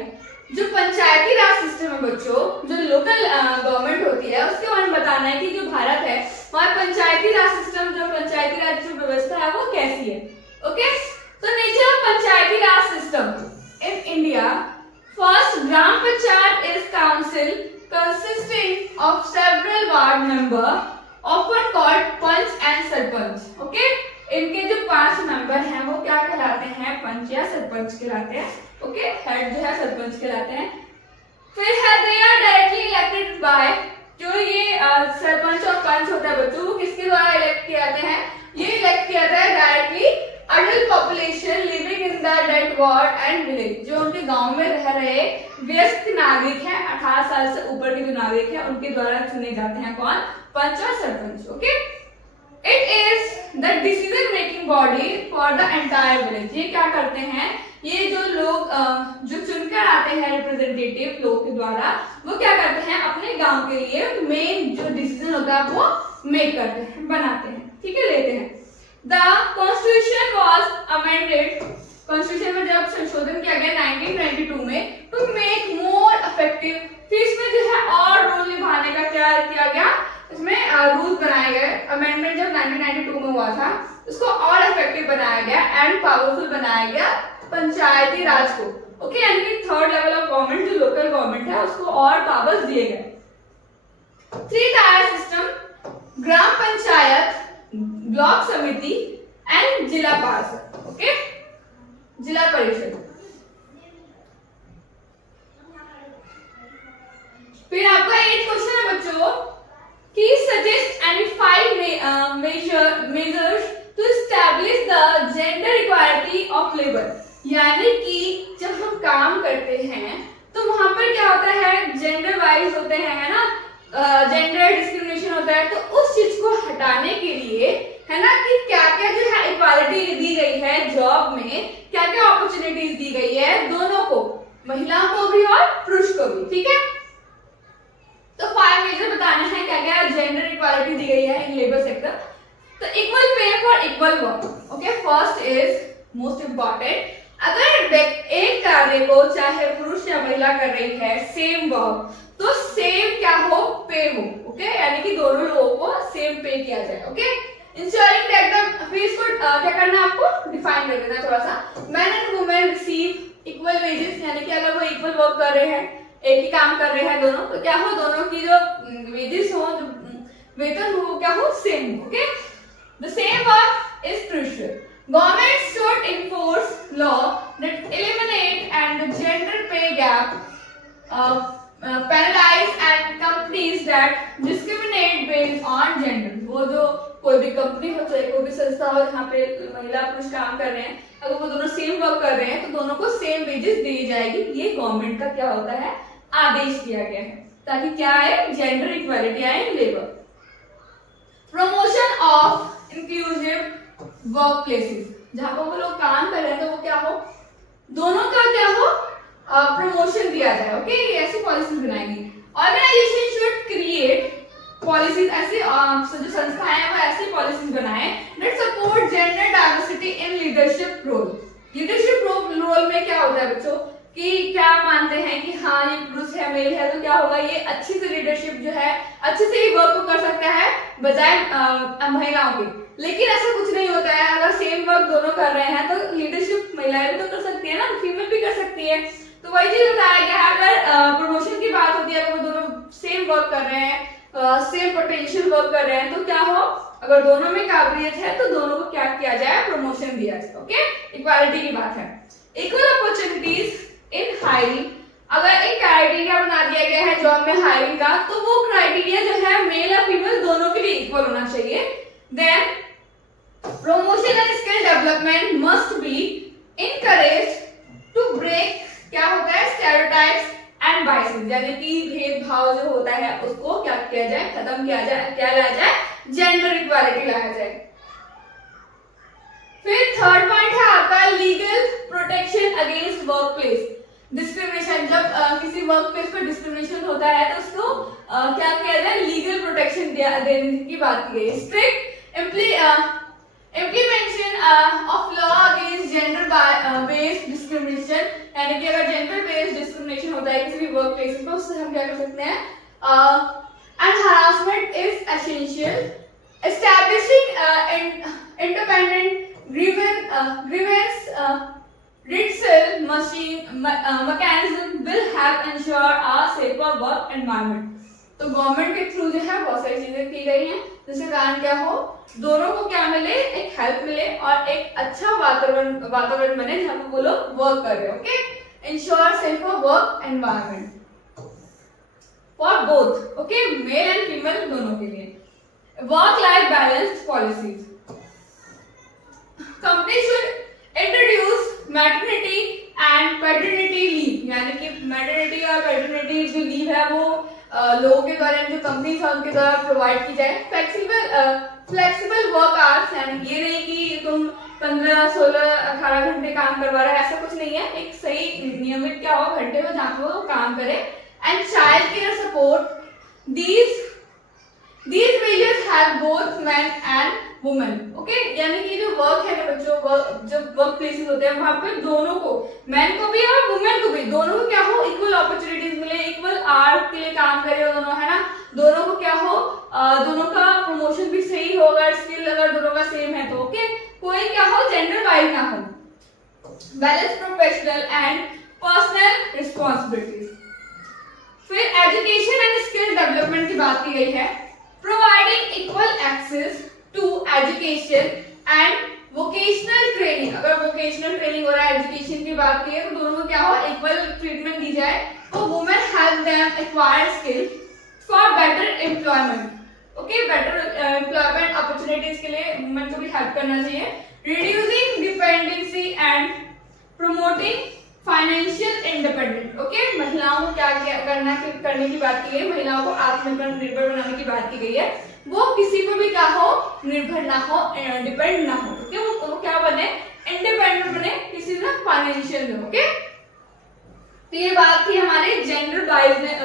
जो पंचायती राज सिस्टम है बच्चों, जो लोकल गवर्नमेंट होती है, उसके बारे में बताना है कि जो भारत है वहाँ पंचायती राज सिस्टम, जो पंचायती राज जो व्यवस्था है वो कैसी है। ओके, तो nature of Panchayati Raj system in India. First, gram panchayat is council consisting of several ward member often called panch and sarpanch. Okay, इनके जो 5 मेंबर हैं वो क्या कहलाते हैं? पंच या सरपंच कहलाते हैं। ओके, हेड जो है सरपंच कहलाते हैं। फिर है they are directly elected by, जो ये सरपंच और पंच होता है बच्चों, वो किसके द्वारा इलेक्ट किए जाते हैं? ये इलेक्ट किया जाता है directly adult population living in the that ward and village. जो उनके गांव में रह रहे वयस्क नागरिक हैं, 18 साल से ऊपर के जो नागरिक हैं, उनके द्वारा चुने जाते हैं कौन? पंच और sarpanch. Okay, it is the decision making body for the entire village. ये क्या करते हैं? ये जो लोग जो चुनकर आते हैं रिप्रेजेंटेटिव लोग के द्वारा, वो क्या करते हैं? अपने गांव के लिए मेन जो डिसीजन होता है वो मेक करते हैं, बनाते हैं, ठीक है, लेते हैं। The Constitution was amended, constitution में जब संशोधन किया गया 1992 में, टू मेक मोर इफेक्टिव। फिर इसमें जो है और रोल निभाने का क्या किया गया? इसमें रूल बनाए गए। अमेंडमेंट जब 1992 में हुआ था, उसको और इफेक्टिव बनाया गया एंड पावरफुल बनाया गया पंचायती राज को। ओके, यानी कि थर्ड लेवल ऑफ गवर्नमेंट जो लोकल गवर्नमेंट है उसको और पावर्स दिए गए। 3 टायर सिस्टम, ग्राम पंचायत, ब्लॉक समिति एंड जिला पार्षद। ओके, जिला परिषद। फिर आपका 8th क्वेश्चन है बच्चों कि suggest any 5 measures to establish the gender equality of labour. यानी कि जब हम काम करते हैं तो वहां पर क्या होता है? जेंडर वाइज होते हैं, है ना, जेंडर इक्वालिटी दी गई है इन लेबर सेक्टर। तो equal pay for equal work. Okay, first is most important, अगर एक कार्य को चाहे पुरुष या महिला कर रही है सेम वर्क, तो सेम क्या हो, पे हो। ओके, यानी कि दोनों लोगों को सेम पे किया जाए। ओके, इंश्योरिंग दैट द, फिर इसको क्या करना है आपको डिफाइन कर देना थोड़ा सा। Man and women receive equal wages, यानी कि अगर वो इक्वल वर्क कर रहे हैं, एक ही काम कर रहे हैं दोनों, तो क्या हो, दोनों की जो वेजेस हो, जो वेतन हो, क्या हो, सेम हो। Okay, the same work is crucial. Government should enforce law that eliminate and the gender pay gap, penalize and companies that discriminate based on gender। वो जो कोई भी कंपनी हो, चाहे कोई भी संस्था हो जहाँ पे महिला पुरुष काम कर रहे हैं, अगर वो दोनों सेम वर्क कर रहे हैं तो दोनों को सेम वेजेस दी जाएगी। ये गवर्नमेंट का क्या होता है, आदेश दिया गया है, ताकि क्या आए, जेंडर इक्वालिटी आए in labour. Promotion of inclusive work places, जहाँ पर वो लोग काम कर रहे हैं तो वो क्या हो, दोनों का क्या हो, प्रमोशन दिया जाए। ओके, ऐसी पॉलिसीज बनाएंगी। ऑर्गेनाइजेशन शुड क्रिएट पॉलिसीज, ऐसी जो संस्थाएं हैं वो ऐसी पॉलिसीज बनाए that support gender diversity in leadership role. Leadership role में क्या होता है बच्चों, कि क्या मानते हैं कि हाँ ये पुरुष है, मेल है, तो क्या होगा, ये अच्छी से लीडरशिप जो है अच्छे से ही वर्क को कर सकता है बजाय महिलाओं के। लेकिन ऐसा कुछ नहीं होता है, अगर सेम वर्क दोनों कर रहे हैं तो लीडरशिप महिलाएं भी तो कर सकती है ना, फीमेल भी कर सकती है। तो वही चीज बताया गया है, अगर प्रमोशन की बात होती है, अगर वो दोनों सेम वर्क कर रहे हैं, सेम पोटेंशियल वर्क कर रहे हैं, तो क्या हो, अगर दोनों में काबिलियत है तो दोनों को क्या किया जाए, प्रमोशन दिया जाए। ओके, इक्वालिटी की बात है। इक्वल अपॉर्चुनिटीज इन हायरिंग, अगर एक क्राइटेरिया बना दिया गया है जॉब में हायरिंग का, तो वो क्राइटेरिया जो है मेल या फीमेल दोनों के लिए इक्वल होना चाहिए। Then promotion and skill development must be encouraged to break, क्या होता है, स्टेरियोटाइप्स एंड बायसेस, यानी कि भेदभाव जो होता है उसको क्या किया जाए, खत्म किया जाए, क्या लाया जाए, जेंडर इक्वालिटी लाया जाए। फिर थर्ड पॉइंट है आपका legal protection against workplace discrimination. जब किसी वर्क प्लेस पर डिस्क्रिमिनेशन होता है तो उसको क्या किया जाए, लीगल प्रोटेक्शन देने की बात की गई। Strict implementation of law against gender based discrimination, यानी कि अगर जेंडर बेस्ड डिस्क्रिमिनेशन होता है किसी भी वर्क प्लेस पर, उससे हम क्या कर सकते हैं, and harassment is essential. Establishing independent grievance redressal mechanism will help ensure a safer work environment। तो गवर्नमेंट के थ्रू जो है बहुत सारी चीजें की गई हैं, जिसके कारण क्या हो, दोनों को क्या मिले, एक हेल्प मिले और एक अच्छा वातावरण बने जहाँ पे वो लोग वर्क कर रहे हैं। Okay, ensure safer work environment for both, okay, male and female दोनों के लिए। Work life balance policies, company should introduce maternity and paternity leave, यानी कि मैटरनिटी और पैटर्निटी जो लीव है वो लोगों के द्वारा, जो कंपनीज है उनके द्वारा प्रोवाइड की जाए। फ्लेक्सिबल वर्क आवर्स, यानी ये नहीं कि तुम 15, 16, 18 घंटे काम करवा रहे हैं, ऐसा कुछ नहीं है, एक सही नियमित क्या हो घंटे में जहाँ पे वो काम करे। And child care support, these wages have both men and women। Okay, यानी कि जो वर्क है ना बच्चों, जब वर्क प्लेसेस होते हैं वहां पे दोनों को, मैन को भी और वुमेन को भी, दोनों को क्या हो, इक्वल अपॉर्चुनिटीज मिले, इक्वल आवर्स के लिए काम करे दोनों, है ना, दोनों को क्या हो, दोनों का प्रमोशन भी सही हो, अगर स्किल अगर दोनों का सेम है तो। ओके, कोई क्या हो, जेंडर वाइज ना हो। Balance professional and personal responsibilities. फिर एजुकेशन एंड स्किल डेवलपमेंट की बात की गई है। Providing equal access to education and vocational training, अगर वोकेशनल ट्रेनिंग हो रहा है, एजुकेशन की बात की है, तो दोनों को क्या हो, इक्वल ट्रीटमेंट दी जाए। तो women help them acquire skill for better employment. Okay, better employment opportunities के लिए वुमेन को भी हेल्प करना चाहिए। Reducing dependency and promoting financial independent. Okay, महिलाओं को क्या करने की बात की गई, महिलाओं को आत्मनिर्भर बनाने की बात की गई है। वो किसी पर भी क्या हो, निर्भर ना हो, डिपेंड ना हो। ओके, वो क्या बने, इंडिपेंडेंट बने, किसी ना फाइनेंशियल में। ओके, तो ये बात थी हमारे जेंडर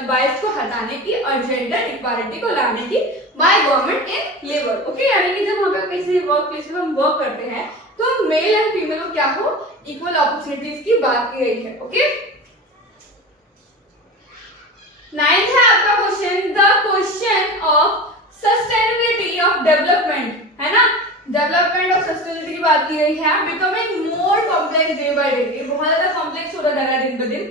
बाइस को हटाने की और जेंडर इक्वालिटी को लाने की by government in labour. Okay, यानी कि जब हम किसी वर्क प्लेस पे हम वर्क करते हैं तो मेल एंड फीमेल को क्या हो, इक्वल अपॉर्चुनिटीज की बात की गई है। ओके, नाइन्थ है आपका question, the question of sustainability of development, है ना, डेवलपमेंट और सस्टेनेबिलिटी की बात की गई है, becoming more complex day by day, ये बहुत ज्यादा कॉम्प्लेक्स हो रहा है दिन ब दिन।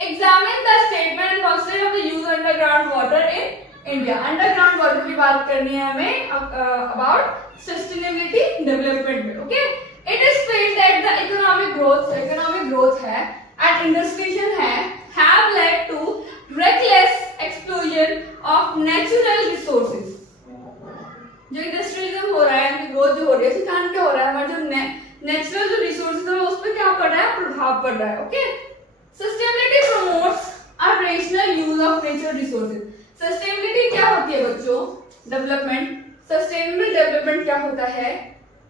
Examine the statement and consider of the use underground water in India, underground water की बात करनी है हमें अबाउट सस्टेनेबिलिटी डेवलपमेंट में। Okay, it is field that the economic growth है एंड इंडस्ट्रियलाइजेशन है have led to reckless explosion of natural resources। जो industrialism हो रहा है, इनकी ग्रोथ जो हो रही है, इसके कारण क्या हो रहा है, हमारे जो नेचुरल जो रिसोर्सेज है उस पर क्या पड़ रहा है, प्रभाव पड़ रहा है। Okay, sustainability promotes a rational use of natural resources. Sustainability क्या होती है बच्चों, डेवलपमेंट, सस्टेनेबल डेवलपमेंट क्या होता है,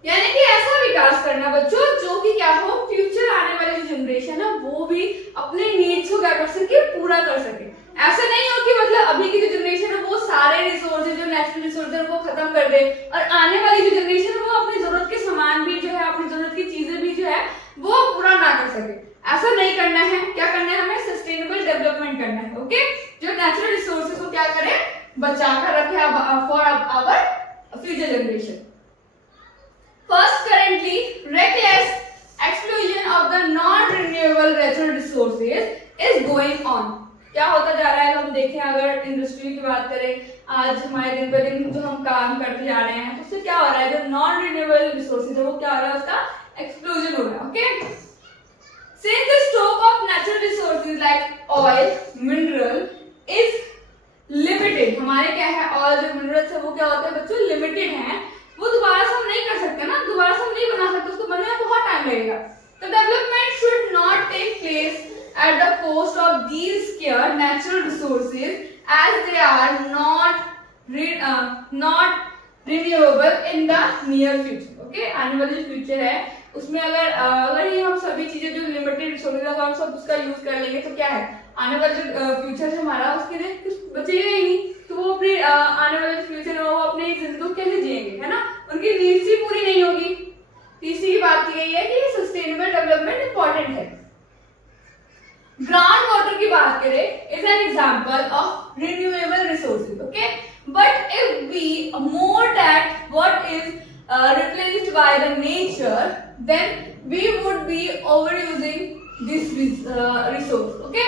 यानी कि ऐसा विकास करना बच्चों जो कि क्या हो, फ्यूचर आने वाली जो जनरेशन है वो भी अपने नीड्स को क्या कर सके, पूरा कर सके। ऐसा नहीं हो कि मतलब अभी की जो जनरेशन है वो सारे रिसोर्सेज जो नेचुरल रिसोर्सेज है वो खत्म कर दे और आने वाली जो जनरेशन है वो अपनी जरूरत के सामान भी जो है, अपनी जरूरत की चीजें भी जो है वो पूरा ना कर सके। ऐसा नहीं करना है, क्या करना है हमें, सस्टेनेबल डेवलपमेंट करना है। ओके, जो नेचुरल रिसोर्सेज को क्या करे, बचा कर रखे for our future generation. First, currently, reckless explosion of the non-renewable natural resources is going on। क्या होता जा रहा है, हम देखें अगर इंडस्ट्री की बात करें, आज हमारे दिन पर दिन जो हम काम करते जा रहे हैं उससे क्या हो रहा है, जो नॉन रिन्यूएबल रिसोर्सेज है वो क्या हो रहा है, उसका एक्सप्लोजन हो रहा है। Okay, since the stock of natural resources like oil, mineral is limited, हमारे क्या है, ऑयल और मिनरल्स है वो क्या होते हैं बच्चों, लिमिटेड हैं, वो दोबारा से हम नहीं कर सकते ना, दोबारा से हम नहीं बना सकते, उसको बनने में बहुत टाइम लगेगा। तो development should not take place at the cost of these scarce natural resources as they are not renewable in the near future. Okay, आने वाले जो फ्यूचर है उसमें अगर ये हम सभी चीजें जो लिमिटेड रिसोर्सेज है हम सब उसका यूज कर लेंगे तो क्या है, आने वाले जो फ्यूचर है हमारा उसके लिए कुछ बचेगा ही नहीं, तो वो अपने आने वाले फ्यूचर में वो अपनी जिंदगी को कैसे जिएंगे, है ना, उनकी नीड्स ही पूरी नहीं होगी। तीसरी बात की गई है कि सस्टेनेबल डेवलपमेंट इंपॉर्टेंट है। ग्राउंड वाटर की बात करें, is an example of renewable resources. Okay, but if we more that what is replaced by the nature, then we would be overusing this resource. Okay,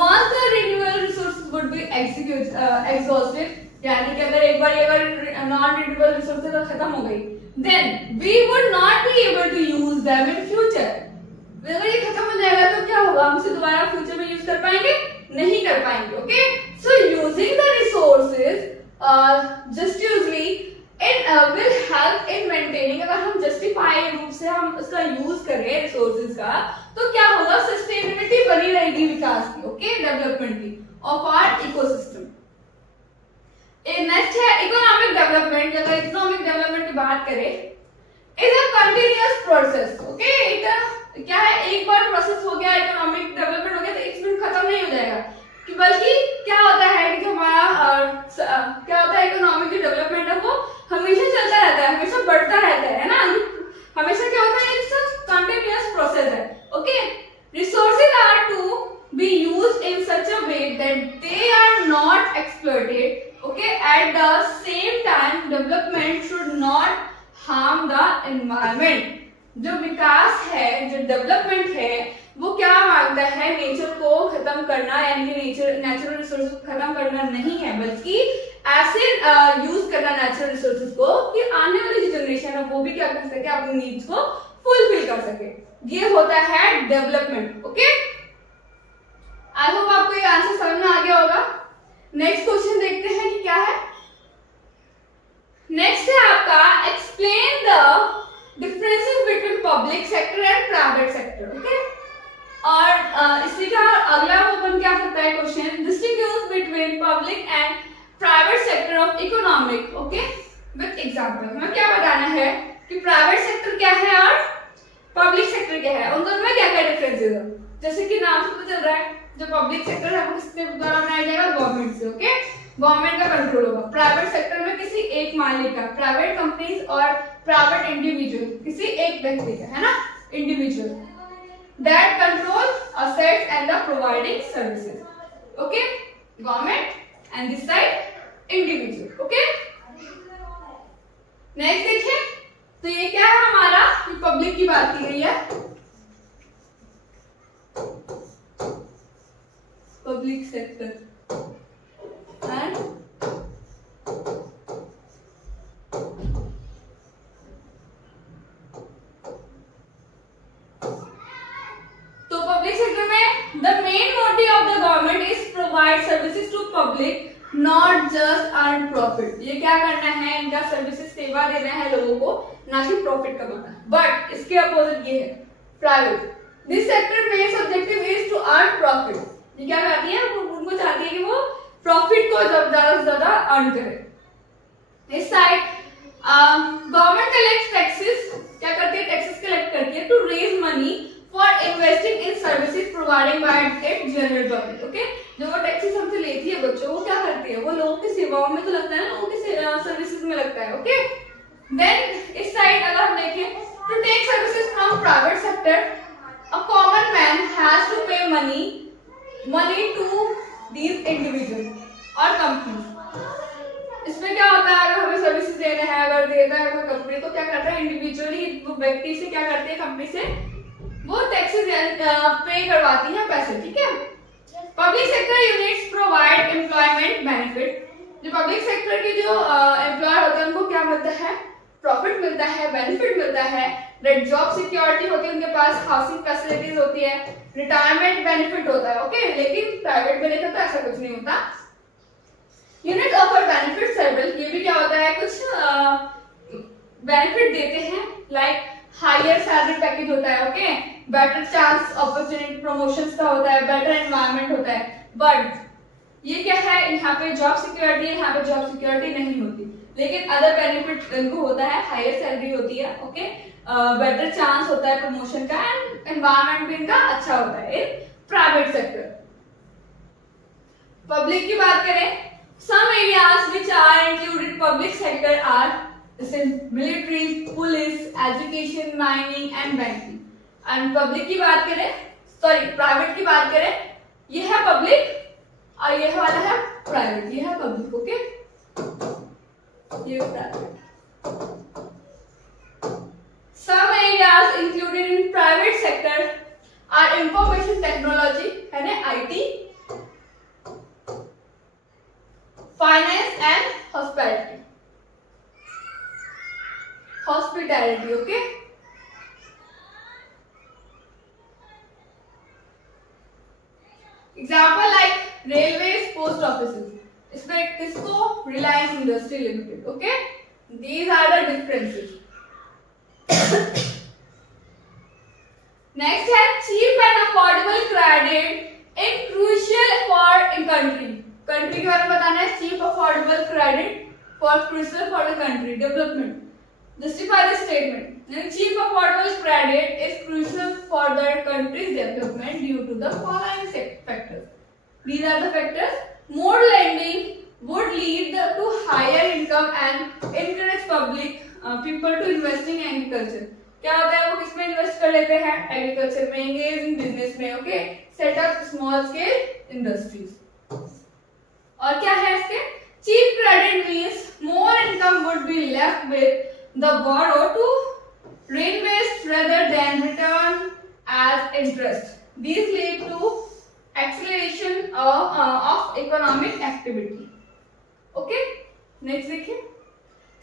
once the renewable resources would be exhausted, यानी कि अगर एक बार non renewable resources खत्म हो गई, then we would not be able to use them in future। अगर ये खत्म हो जाएगा तो क्या होगा, हम इसे दोबारा फ्यूचर में यूज कर पाएंगे, नहीं कर पाएंगे। Okay, so using the resources justifully it will help in maintaining, अगर हम जस्टिफाई रूप से हम उसका यूज करें रिसोर्सेज का तो क्या होगा, सस्टेनेबिलिटी बनी रहेगी विकास की, ओके, डेवलपमेंट की ऑफ आवर इकोसिस्टम। नेक्स्ट है इकोनॉमिक डेवलपमेंट। अगर इकोनॉमिक डेवलपमेंट की बात करें, is a continuous process. Okay, क्या है, एक बार प्रोसेस हो गया, इकोनॉमिक डेवलपमेंट हो गया तो इसमें खत्म नहीं हो जाएगा, कि बल्कि क्या होता है कि जो हमारा क्या होता है, इकोनॉमिक जो डेवलपमेंट है वो हमेशा चलता रहता है, हमेशा बढ़ता रहता है ना, हमेशा क्या होता है, एक कंटिन्यूअस प्रोसेस है। Okay, resources are to be used in such a way that they are not exploited. Okay, at the same time development should not harm the environment. जो विकास है, जो डेवलपमेंट है वो क्या मांगता है, नेचर को खत्म करना, यानी कि नेचुरल रिसोर्सेज को खत्म करना नहीं है, बल्कि ऐसे यूज करना नेचुरल रिसोर्सेज को कि आने वाली जो जनरेशन है वो भी क्या कर सके, अपनी नीड्स को फुलफिल कर सके। ये होता है डेवलपमेंट। ओके, आई होप आपको ये आंसर समझ में आ गया होगा। नेक्स्ट क्वेश्चन देखते हैं कि क्या है। नेक्स्ट है आपका, explain the differences between public sector and private sector. Okay, और इसी का अगला ओपन क्या करता है question, distinguish between public and private sector of economic. Okay, with example. हमें क्या बताना है कि प्राइवेट सेक्टर क्या है और पब्लिक सेक्टर क्या है, उन दोनों में क्या क्या डिफरेंसेस है। जैसे कि नाम से पता चल रहा है जो पब्लिक सेक्टर है वो किसके द्वारा बनाया जाएगा, गवर्नमेंट से, ओके, गवर्नमेंट का कंट्रोल होगा। प्राइवेट सेक्टर में किसी एक मालिक का, प्राइवेट कंपनीज और प्राइवेट इंडिविजुअल, किसी एक व्यक्ति का, है ना, individual, that control assets and the providing services, okay, government and this side individual, okay. Next देखिए, तो ये क्या है हमारा, पब्लिक की बात की गई है, पब्लिक सेक्टर एंड तो पब्लिक सेक्टर में the main motive of the government is provide services to public, not just earn profit. ये क्या करना है, इनका सर्विसेज सेवा देना है लोगों को, ना कि प्रॉफिट कमाना। बट इसके अपोजिट ये है private, this sector main objective is to earn profit. ये क्या करती है, वो उनको चाहती है कि वो प्रॉफिट को ज्यादा से ज्यादा अर्न करे। इस साइड गवर्नमेंट कलेक्ट टैक्सेस, क्या करती है, टैक्सेस कलेक्ट करती है to raise money for investing in services providing by it general public, okay. जो वो टैक्सेस हमसे लेती है बच्चों, वो क्या करती है, वो लोगों की सेवाओं में तो लगता है ना, लोगों की सर्विसेज में लगता है, ओके। देन इस साइड अगर हम देखें, to take services from private sector, a common man has to pay money to these individual और कंपनीज। इसमें क्या होता है, अगर हमें सर्विसेज देना है, अगर देता है कोई कंपनी, तो क्या करता है, इंडिविजुअली वो व्यक्ति से क्या करते हैं, कंपनी से वो टैक्सेस पे करवाती है पैसे, ठीक है। Public sector units provide employment benefit, जो पब्लिक सेक्टर के जो एम्प्लॉय होते हैं उनको क्या मिलता है, प्रॉफिट मिलता है, बेनिफिट मिलता है, रेड जॉब सिक्योरिटी होती है उनके पास, हाउसिंग फैसिलिटीज होती है, रिटायरमेंट बेनिफिट होता है, ओके। लेकिन प्राइवेट में देखा तो ऐसा कुछ नहीं होता। यूनिट ऑफर बेनिफिट सेवरल, ये भी क्या होता है, कुछ बेनिफिट देते हैं, लाइक हायर सैलरी पैकेज होता है, okay, better chance opportunity promotions का होता है, बेटर एनवायरनमेंट होता है। बट ये क्या है, यहाँ पे जॉब सिक्योरिटी है, यहाँ पे जॉब सिक्योरिटी नहीं होती, लेकिन अदर बेनिफिट इनको होता है, हायर सैलरी होती है, ओके, बेटर चांस होता है प्रमोशन का, एंड एनवायरनमेंट भी इनका अच्छा होता है इन प्राइवेट सेक्टर। पब्लिक की बात करें, some areas which are included public sector are military, police, education, mining and banking. And public की बात करें, सॉरी प्राइवेट की बात करें, ये है पब्लिक और ये वाला है प्राइवेट, ये है पब्लिक, ओके, ये private. Some areas included in private sector are information technology, है ना, IT, finance and hospitality, okay. Example like railways, post offices, इसमें किसको, Reliance Industry Limited, okay. These are the differences. Next है cheap and affordable credit in crucial for in country के बारे में बताना है, cheap affordable credit for crucial for the country development. Justify the statement. Cheap affordable credit is crucial for the country's development due to the following factors. These are the factors. More lending would lead to higher income and encourage public people to invest in agriculture. क्या होता है, वो किसमें invest कर लेते हैं, agriculture में, engage in business में, okay, set up small scale industries. और क्या है इसके, cheap credit means more income would be left with the borrower to reinvest rather than return as interest. These lead to acceleration of economic activity. Okay, next देखिए,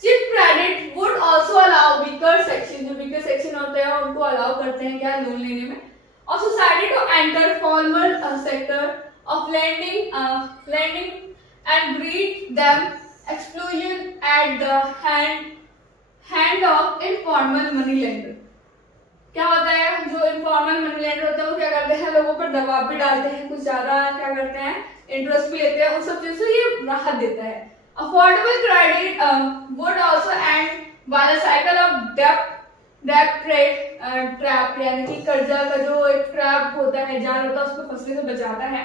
cheap credit would also allow weaker section, जो weaker section होते हैं उनको allow करते हैं क्या, loan लेने में, और society to enter formal sector of lending and breed them explosion at the hand of informal money lender. क्या होता है, जो इनफॉर्मल मनी लेंडर होते हैं वो क्या करते हैं, लोगों पर दबाव भी डालते हैं, कुछ ज्यादा क्या करते हैं, इंटरेस्ट भी लेते हैं, उन सब चीजों से ये राहत देता है। Affordable credit would also end by the cycle of debt debt trap यानी कि कर्जा का जो एक ट्रैप होता है, जाल होता है, उसको फंसने से बचाता है।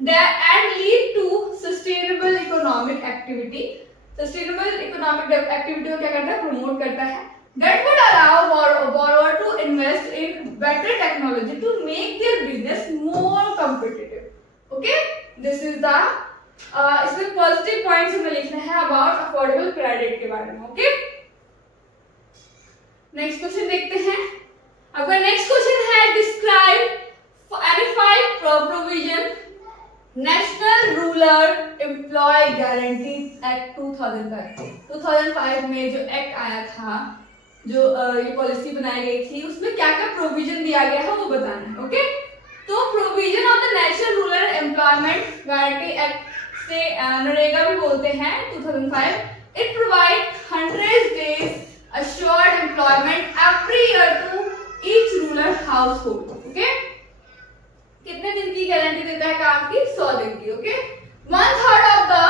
And lead to sustainable economic activity. Sustainable economic activity को क्या करता है, प्रमोट करता है। That would allow borrower to invest in better technology to make their business more competitive. Okay, this is the इसमें पॉजिटिव पॉइंट्स हमें लिखना है अबाउट अफोर्डेबल क्रेडिट के बारे में। ओके, नेक्स्ट क्वेश्चन देखते हैं। आपका नेक्स्ट क्वेश्चन है describe any 5 provision national rural employ guarantee act 2005 में जो एक्ट आया था, जो ये पॉलिसी बनाई गई थी, उसमें क्या क्या प्रोविजन दिया गया है वो बताना है। ओके, तो provision of the national rural employment guarantee act से नरेगा भी बोलते हैं 2005। It provide 100 days assured employment every year to each rural household। Okay, कितने दिन की गारंटी देता है काम की? 100 दिन की। Okay, 1/3 of the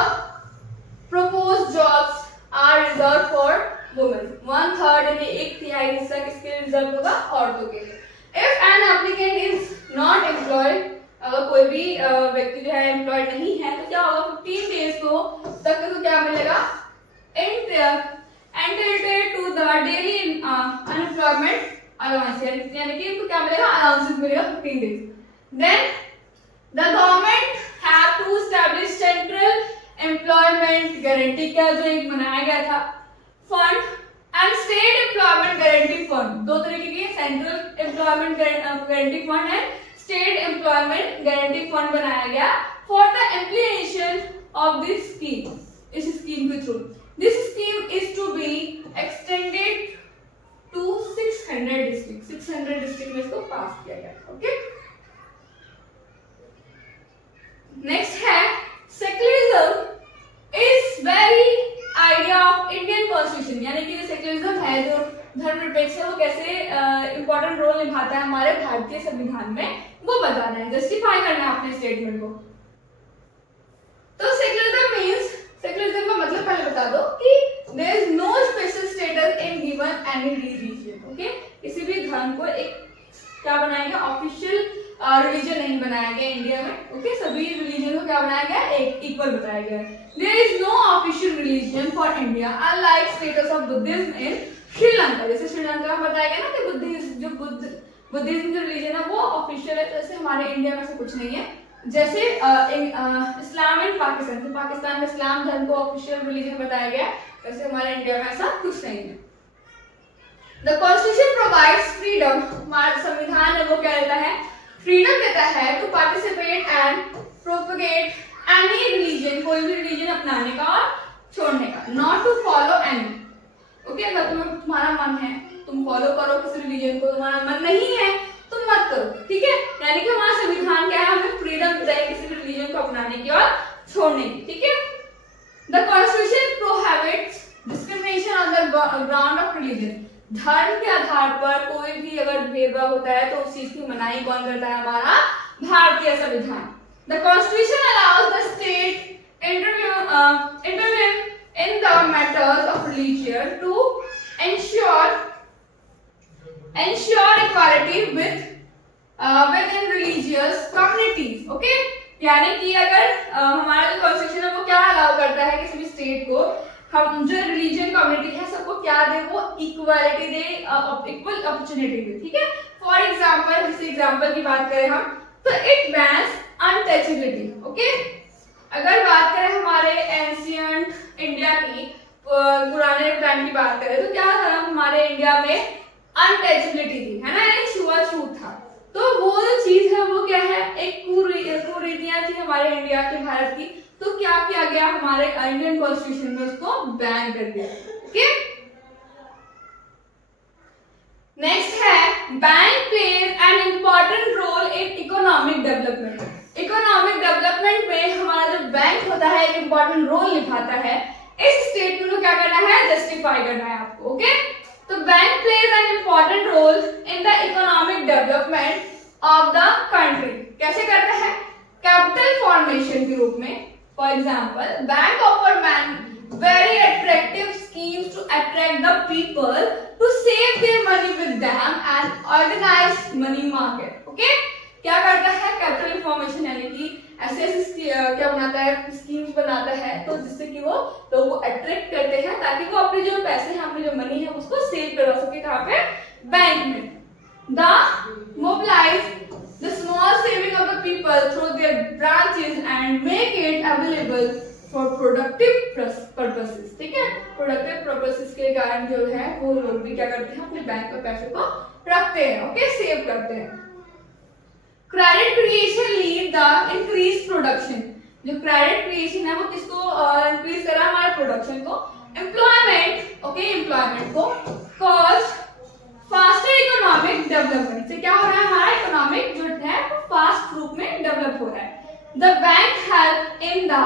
proposed jobs are reserved for women। 1/3 यानी 1/3 हिस्सा किसके लिए रिजर्व होगा? औरतों के लिए। If an applicant is not employed, अगर कोई भी व्यक्ति जो है एम्प्लॉयड नहीं है तो क्या होगा? 15 days को तक तो क्या मिलेगा? entitled to the daily unemployment allowance, यानी कि इनको क्या मिलेगा? अलाउंसेस मिलेगा 15 days। Then the government have to establish central employment guarantee का जो एक बनाया गया था fund and state employment guarantee fund. दो तरीके के, सेंट्रल एम्प्लॉयमेंट गारंटी फंड है, स्टेट एम्प्लॉयमेंट गारंटी फंड बनाया गया for the implementation of this scheme. इस स्कीम के through this scheme is to be extended to 600 district. 600 district में इसको पास किया गया। ओके, नेक्स्ट है secularism is very idea of Indian constitution, यानी कि सेक्युलरिज्म है जो धर्मनिरपेक्ष है, वो कैसे इंपॉर्टेंट रोल निभाता है हमारे भारतीय संविधान में, वो बताना है, जस्टिफाई करना है अपने स्टेटमेंट को। तो सेक्युलरिज्म मींस, सेक्युलरिज्म का मतलब पहले बता दो कि there is no special status in given any religion. Okay, किसी भी धर्म को एक क्या बनाया गया? ऑफिशियल रिलीजन नहीं बनाया गया इंडिया में। ओके, सभी रिलीजन को क्या बनाया गया? एक इक्वल बताया गया है। There is no official religion for India, unlike status of Buddhism in Sri Lanka. जैसे श्रीलंका में बताया गया ना कि बुद्धिज्म जो रिलीजन है वो ऑफिशियल है, तो ऐसे हमारे इंडिया में से कुछ नहीं है। जैसे इस्लाम इन पाकिस्तान, तो पाकिस्तान में इस्लाम धर्म को ऑफिशियल रिलीजन बताया गया, वैसे हमारे इंडिया में ऐसा कुछ नहीं है। The Constitution provides freedom, हमारा संविधान है वो क्या देता है? फ्रीडम देता है to participate and propagate any religion, कोई भी रिलीजन अपनाने का और छोड़ने का। Not to follow any. Okay, अगर तुम्हारा मन है तुम फॉलो करो किसी रिलीजन को, तुम्हारा मन नहीं है तुम मत करो। ठीक है, यानी कि हमारा संविधान क्या है? हमें फ्रीडम देता है किसी भी रिलीजन को अपनाने की और छोड़ने की। ठीक है, the constitution prohibits discrimination on the ground of religion. धर्म के आधार पर कोई भी अगर भेदभाव होता है तो उस चीज की मनाही कौन करता है? हमारा भारतीय संविधान। The Constitution allows the state intervene in the matters of religion to ensure equality within religious communities। Okay, यानी कि अगर हमारा जो कॉन्स्टिट्यूशन है वो क्या अलाउ करता है किसी भी स्टेट को, हम जो रिलीजन कम्युनिटी है सबको क्या दे? वो इक्वालिटी दे, इक्वल अपॉर्चुनिटी दे। ठीक है, फॉर एग्जांपल, जैसे एग्जांपल की बात करें हम तो इट बैन्स अनटचेबिलिटी। ओके, अगर बात करें हमारे एंशिएंट इंडिया की, पुराने टाइम की बात करें तो क्या था? हमारे इंडिया में अनटचेबिलिटी थी, है ना, एक छुआछूत था। तो वो जो चीज है वो क्या है? एक कुरीतियां थी हमारे इंडिया के, भारत की। तो क्या किया गया? हमारे इंडियन कॉन्स्टिट्यूशन में उसको बैन कर दिया। ओके, नेक्स्ट है bank plays an important role in economic development. Economic development में हमारा जो बैंक होता है एक इम्पोर्टेंट रोल निभाता है। इस स्टेटमेंट को क्या करना है? जस्टिफाई करना है आपको। ओके, तो bank plays an important role in the economic development of the country. कैसे करता है? कैपिटल फॉर्मेशन के रूप में। For example, bank offer very attractive schemes to attract the people to save their money with damn and organized money market. Okay? क्या करता है? Capital formation यानी कि ऐसे क्या बनाता है, स्कीम्स बनाता है तो जिससे कि वो लोगों को अट्रैक्ट करते हैं ताकि वो अपने जो पैसे हैं, अपने जो मनी है उसको सेव करवा सके। कहाँ पे? बैंक में। They mobilise the small saving of the people through their branches and make it available for productive purposes. ठीक है, प्रोडक्टिव पर्पसेस के कारण जो है वो लोग भी क्या करते हैं, अपने बैंक में पैसे को रखते हैं। ओके, सेव करते हैं। Credit creation lead the increase production. जो क्रेडिट क्रिएशन है वो किसको इंक्रीज करा? हमारे प्रोडक्शन को। एम्प्लॉयमेंट, ओके, एम्प्लॉयमेंट को। कॉस्ट फास्टर इकोनॉमिक डेवलपमेंट से क्या हो रहा है? हमारा इकोनॉमिक जो है वो फास्ट रूप में डेवलप हो रहा है। The bank help in the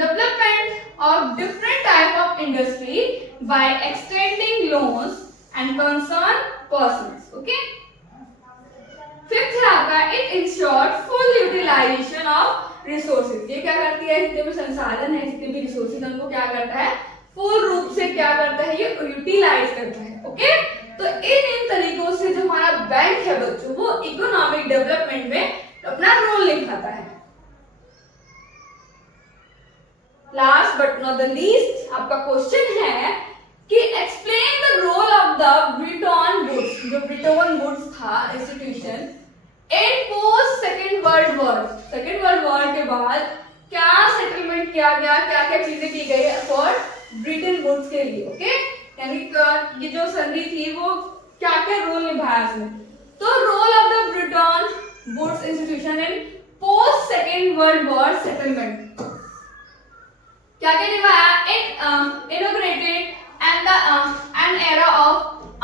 development of different type of industry by extending loans and concern persons. Okay. Fifth है आपका it ensures full utilization of resources. ये क्या करती है? जितने भी संसाधन है, जितने भी रिसोर्सेज उनको क्या करता है? फुल रूप से क्या करता है? ये यूटिलाइज करता है। ओके, तो इन तरीकों से जो हमारा बैंक है बच्चों, वो इकोनॉमिक डेवलपमेंट में अपना रोल निभाता है। Last but not the least आपका क्वेश्चन है कि explain the role of the Bretton Woods. जो ब्रिटन वुड्स था institution in post second world war. Second world war के बाद क्या सेटलमेंट किया गया, क्या क्या चीजें की गई फॉर ब्रिटन वुड्स के लिए। ओके, यानी ये जो संधि थी वो क्या क्या रोल निभाया इसमें। तो role of the Bretton Woods institution in post second world war settlement क्या क्या निभाया? It inaugurated an era of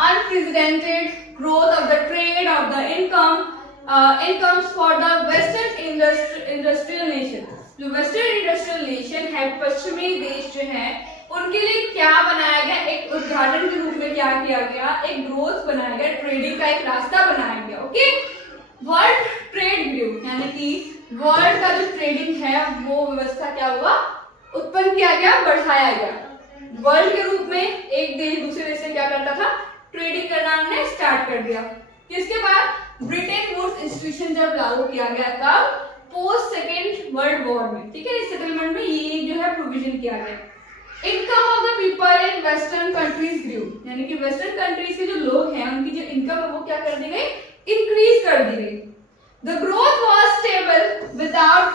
unprecedented growth of the trade of the incomes for the Western industrial nation. जो Western industrial nation है, पश्चिमी देश जो है, उनके लिए क्या बनाया गया? एक उदाहरण के रूप में क्या किया गया? एक ग्रोथ बनाया गया, ट्रेडिंग का एक रास्ता बनाया गया। ओके, वर्ल्ड ट्रेड ग्रू यानी कि वर्ल्ड का जो ट्रेडिंग है वो व्यवस्था क्या हुआ? उत्पन्न किया गया, बढ़ाया गया। वर्ल्ड के रूप में एक देश दूसरे देश से क्या करता था? ट्रेडिंग करना हमने स्टार्ट कर दिया। इसके बाद ब्रिटेन वुड्स इंस्टीट्यूशन जब लागू किया गया था पोस्ट सेकेंड वर्ल्ड वॉर में। ठीक है, इस सेटलमेंट में ये जो है प्रोविजन किया गया। Income of the people in western countries grew यानी कि वेस्टर्न कंट्रीज के जो लोग हैं उनकी जो इनकम है वो क्या कर दी गई? इंक्रीज कर दी गई। The growth was stable without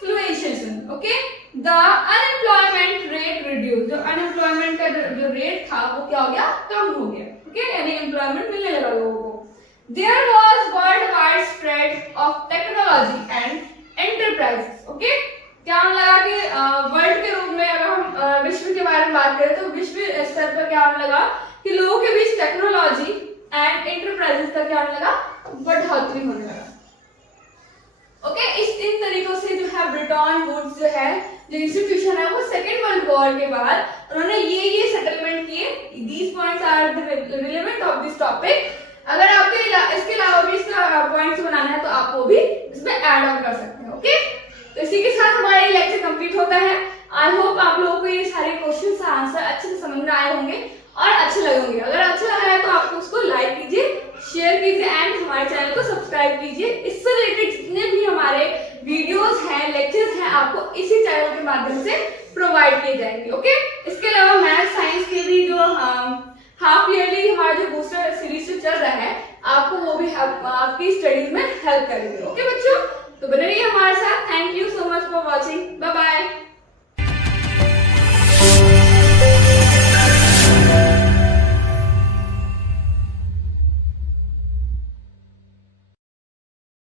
fluctuation. Okay, the unemployment rate reduce. जो अनएम्प्लॉयमेंट का जो रेट था वो क्या हो गया? कम हो गया। ओके, यानी एम्प्लॉयमेंट मिलने लगा लोगों को। There was worldwide spread of technology and enterprises. Okay, क्या हम लगा कि वर्ल्ड के रूप में अगर हम विश्व के बारे में बात करें तो विश्व स्तर पर क्या होने लगा कि लोगों के बीच टेक्नोलॉजी एंड एंटरप्राइजेस का क्या होने लगा? बढ़ोतरी होने लगा। ओके, इन तरीकों से जो है ब्रिटन वुड्स जो है जो इंस्टीट्यूशन है वो सेकेंड वर्ल्ड वॉर के बाद उन्होंने ये सेटलमेंट किए। These points are the relevant of this topic. अगर आपके इसके अलावा भी इसका पॉइंट्स बनाना है तो आप वो भी इसमें ऐड ऑन कर सकते हैं। ओके, तो इसी के साथ हमारा ये लेक्चर कंप्लीट होता है। आई होप आप लोगों को ये सारे क्वेश्चन का आंसर अच्छे से समझ में आए होंगे और अच्छे लगे होंगे। अगर अच्छा लगा है तो आप उसको लाइक कीजिए, शेयर कीजिए एंड हमारे चैनल को सब्सक्राइब कीजिए। इससे रिलेटेड जितने भी हमारे वीडियोस हैं, लेक्चर्स हैं, आपको इसी चैनल के माध्यम से प्रोवाइड किए जाएंगे। ओके, इसके अलावा मैथ साइंस के भी जो हाफ ईयरली हमारा जो बूस्टर सीरीज चल रहा है आपको वो भी आपकी स्टडीज में हेल्प करेंगे। ओके बच्चों, तो बने रहिए हमारे साथ। Thank you so much for watching. Bye bye.